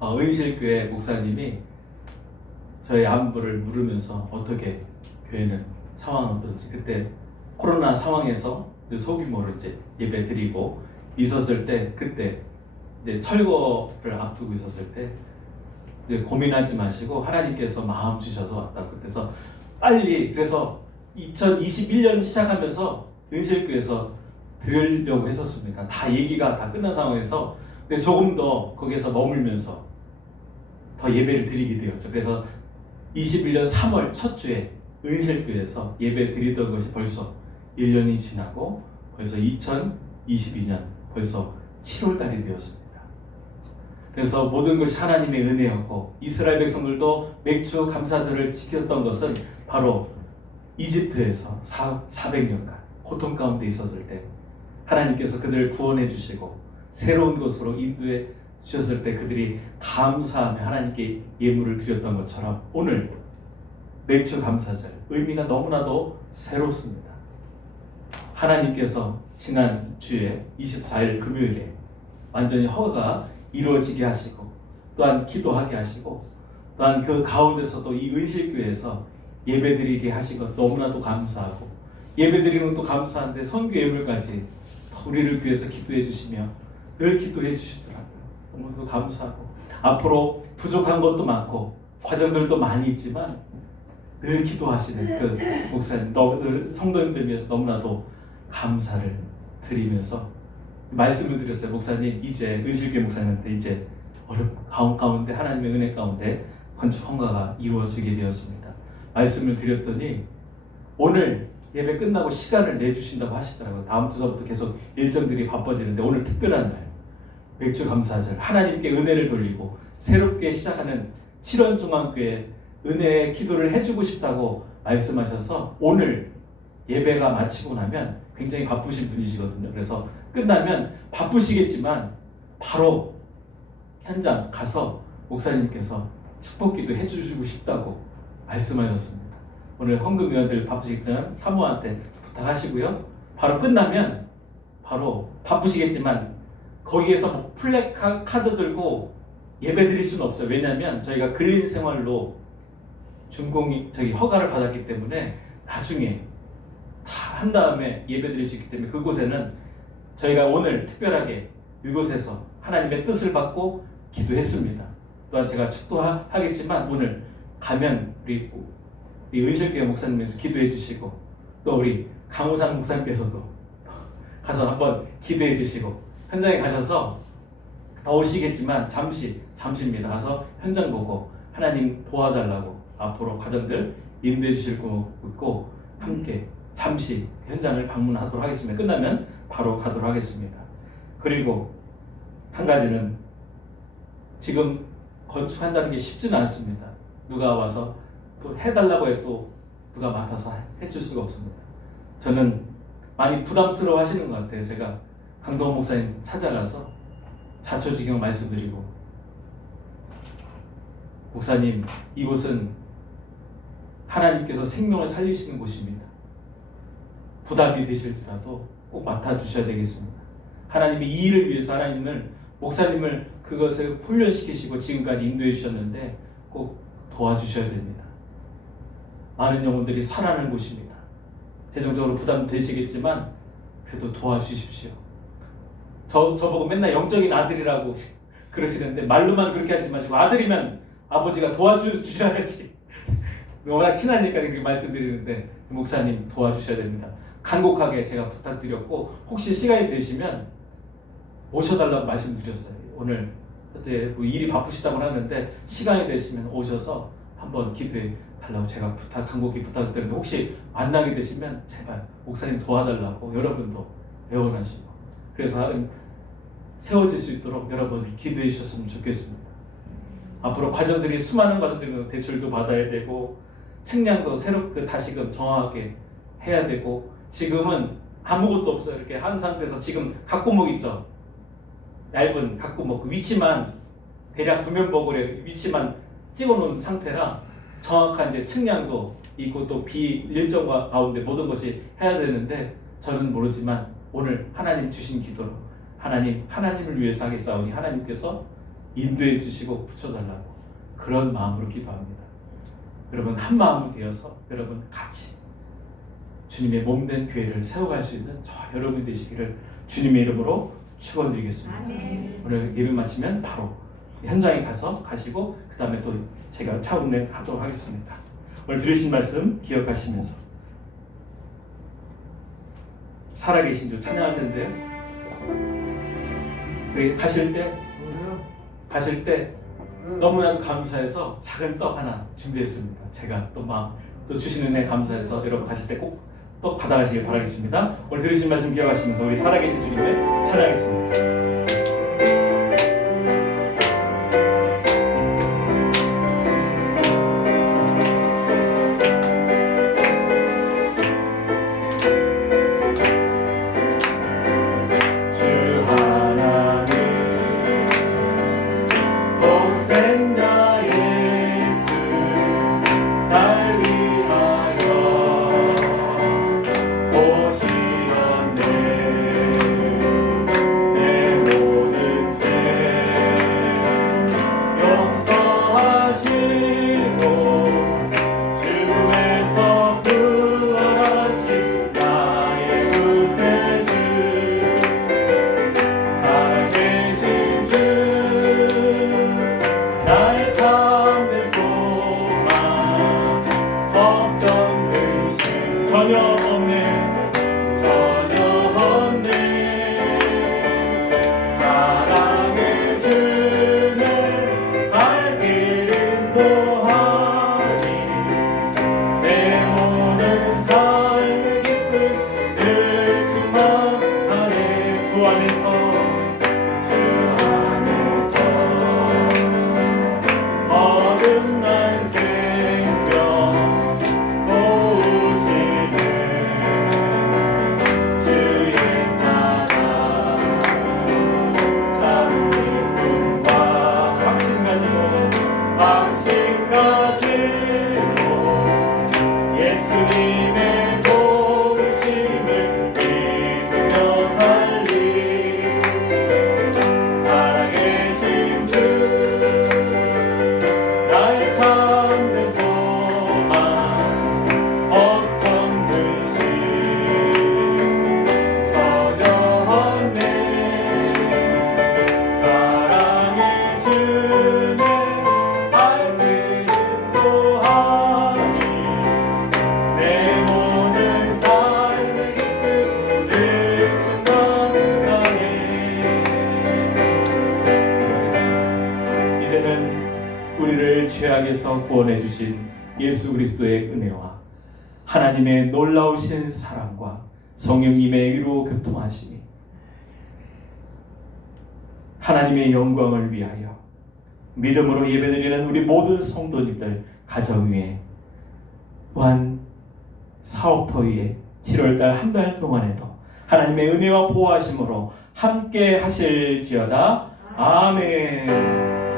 은실교회 목사님이 저희 안부를 물으면서 어떻게 교회는 상황은 어떤지, 그때 코로나 상황에서 소규모로 이제 예배 드리고 있었을 때, 그때 이제 철거를 앞두고 있었을 때 이제 고민하지 마시고 하나님께서 마음 주셔서 왔다. 그래서 빨리, 그래서 2021년 시작하면서 은실교회에서 드리려고 했었습니다. 다 얘기가 다 끝난 상황에서 근데 조금 더 거기에서 머물면서 더 예배를 드리게 되었죠. 그래서 21년 3월 첫 주에 은실교에서 예배 드리던 것이 벌써 1년이 지나고 벌써 2022년 벌써 7월 달이 되었습니다. 그래서 모든 것이 하나님의 은혜였고 이스라엘 백성들도 맥주 감사절을 지켰던 것은 바로 이집트에서 400년간 고통 가운데 있었을 때 하나님께서 그들을 구원해 주시고 새로운 곳으로 인도해 주셨을 때 그들이 감사하며 하나님께 예물을 드렸던 것처럼 오늘 맥주 감사절 의미가 너무나도 새롭습니다. 하나님께서 지난 주에 24일 금요일에 완전히 허가가 이루어지게 하시고 또한 기도하게 하시고 또한 그 가운데서도 이 은실교회에서 예배드리게 하신 것 너무나도 감사하고 예배드리는 것도 감사한데 선교 예물까지 우리를 위해서 기도해 주시며 늘 기도해 주시더라고요. 너무도 감사하고 앞으로 부족한 것도 많고 과정들도 많이 있지만 늘 기도하시는 그 목사님, 성도님들 위해서 너무나도 감사를 드리면서 말씀을 드렸어요. 목사님 이제 은실교회 목사님한테 이제 가운데 하나님의 은혜 가운데 건축 헌가가 이루어지게 되었습니다. 말씀을 드렸더니 오늘 예배 끝나고 시간을 내주신다고 하시더라고요. 다음 주서부터 계속 일정들이 바빠지는데 오늘 특별한 날 맥주 감사절 하나님께 은혜를 돌리고 새롭게 시작하는 7원 중앙교회 은혜의 기도를 해주고 싶다고 말씀하셔서 오늘 예배가 마치고 나면 굉장히 바쁘신 분이시거든요. 그래서 끝나면 바쁘시겠지만 바로 현장 가서 목사님께서 축복기도 해주시고 싶다고 말씀하셨습니다. 오늘 헌금위원들 바쁘시겠지만 사모한테 부탁하시고요. 바로 끝나면 바로 바쁘시겠지만 거기에서 뭐 플래카드 들고 예배 드릴 수는 없어요. 왜냐하면 저희가 근린 생활로 허가를 받았기 때문에 나중에 다 한 다음에 예배 드릴 수 있기 때문에 그곳에는 저희가 오늘 특별하게 이곳에서 하나님의 뜻을 받고 기도했습니다. 또한 제가 축도하겠지만 오늘 가면 우리 은실교회 목사님께서 기도해 주시고 또 우리 강우상 목사님께서도 가서 한번 기도해 주시고 현장에 가셔서 더우시겠지만 잠시입니다. 가서 현장 보고 하나님 도와달라고 앞으로 과정들 인도해 주실 거 있고 함께 잠시 현장을 방문하도록 하겠습니다. 끝나면 바로 가도록 하겠습니다. 그리고 한 가지는 지금 건축한다는 게 쉽지는 않습니다. 누가 와서 또 해달라고 해도 누가 맡아서 해줄 수가 없습니다. 저는 많이 부담스러워 하시는 것 같아요. 제가 강동원 목사님 찾아가서 자초지경 말씀드리고 목사님 이곳은 하나님께서 생명을 살리시는 곳입니다. 부담이 되실지라도 꼭 맡아주셔야 되겠습니다. 하나님이 이 일을 위해서 하나님을 목사님을 그것을 훈련시키시고 지금까지 인도해 주셨는데 꼭 도와주셔야 됩니다. 많은 영혼들이 살아나는 곳입니다. 재정적으로 부담되시겠지만 그래도 도와주십시오. 저보고 맨날 영적인 아들이라고 그러시는데 말로만 그렇게 하지 마시고 아들이면 아버지가 도와주셔야지. 워낙 친하니까 이렇게 말씀드리는데 목사님 도와주셔야 됩니다. 간곡하게 제가 부탁드렸고 혹시 시간이 되시면 오셔달라고 말씀드렸어요. 오늘 그때 뭐 일이 바쁘시다고 하는데 시간이 되시면 오셔서 한번 기도해 달라고 제가 간곡히 부탁드렸는데 혹시 만나게 되시면 제발 목사님 도와달라고 여러분도 애원하시고 그래서 세워질 수 있도록 여러분 기도해 주셨으면 좋겠습니다. 앞으로 과정들이 수많은 과정들이 대출도 받아야 되고 측량도 새롭게 다시금 정확하게 해야 되고 지금은 아무것도 없어요. 이렇게 한 상태에서 지금 각고목 있죠. 얇은 각고목 그 위치만 대략 도면복으로 위치만 찍어놓은 상태라 정확한 이제 측량도 있고 또 비일정과 가운데 모든 것이 해야 되는데 저는 모르지만 오늘 하나님 주신 기도로 하나님을 위해서 하겠사오니 하나님께서 인도해 주시고 붙여달라고 그런 마음으로 기도합니다. 여러분 한 마음이 되어서 여러분 같이 주님의 몸된 교회를 세워갈 수 있는 저 여러분이 되시기를 주님의 이름으로 축원드리겠습니다. 오늘 예배 마치면 바로 현장에 가시고 그 다음에 또 제가 차운례 하도록 하겠습니다. 오늘 들으신 말씀 기억하시면서 살아계신 주 찬양할 텐데요. 가실 때 너무나도 감사해서 작은 떡 하나 준비했습니다. 제가 또 주시는 은혜 감사해서 여러분 가실 때 꼭 떡 받아가시길 바라겠습니다. 오늘 들으신 말씀 기억하시면서 우리 살아계신 주님을 찬양하겠습니다. 예수님의 도우심을 믿으며 살리 살아계신 주 나의 참된 소망 걱정 근심 전혀 없네 사랑의 주네 발길은 또하니 내 모든 삶의 기쁨 늘 충만하네. 기도하겠습니다. 이제는 우리를 죄악에서 구원해 주신 예수 그리스도의 은혜와 하나님의 놀라우신 사랑과 성령님의 위로 교통하심이 하나님의 영광을 위하여 믿음으로 예배드리는 우리 모든 성도님들 가정 위에 또한 사업터 위에 7월달 한 달 동안에도 하나님의 은혜와 보호하심으로 함께 하실지어다. 아멘.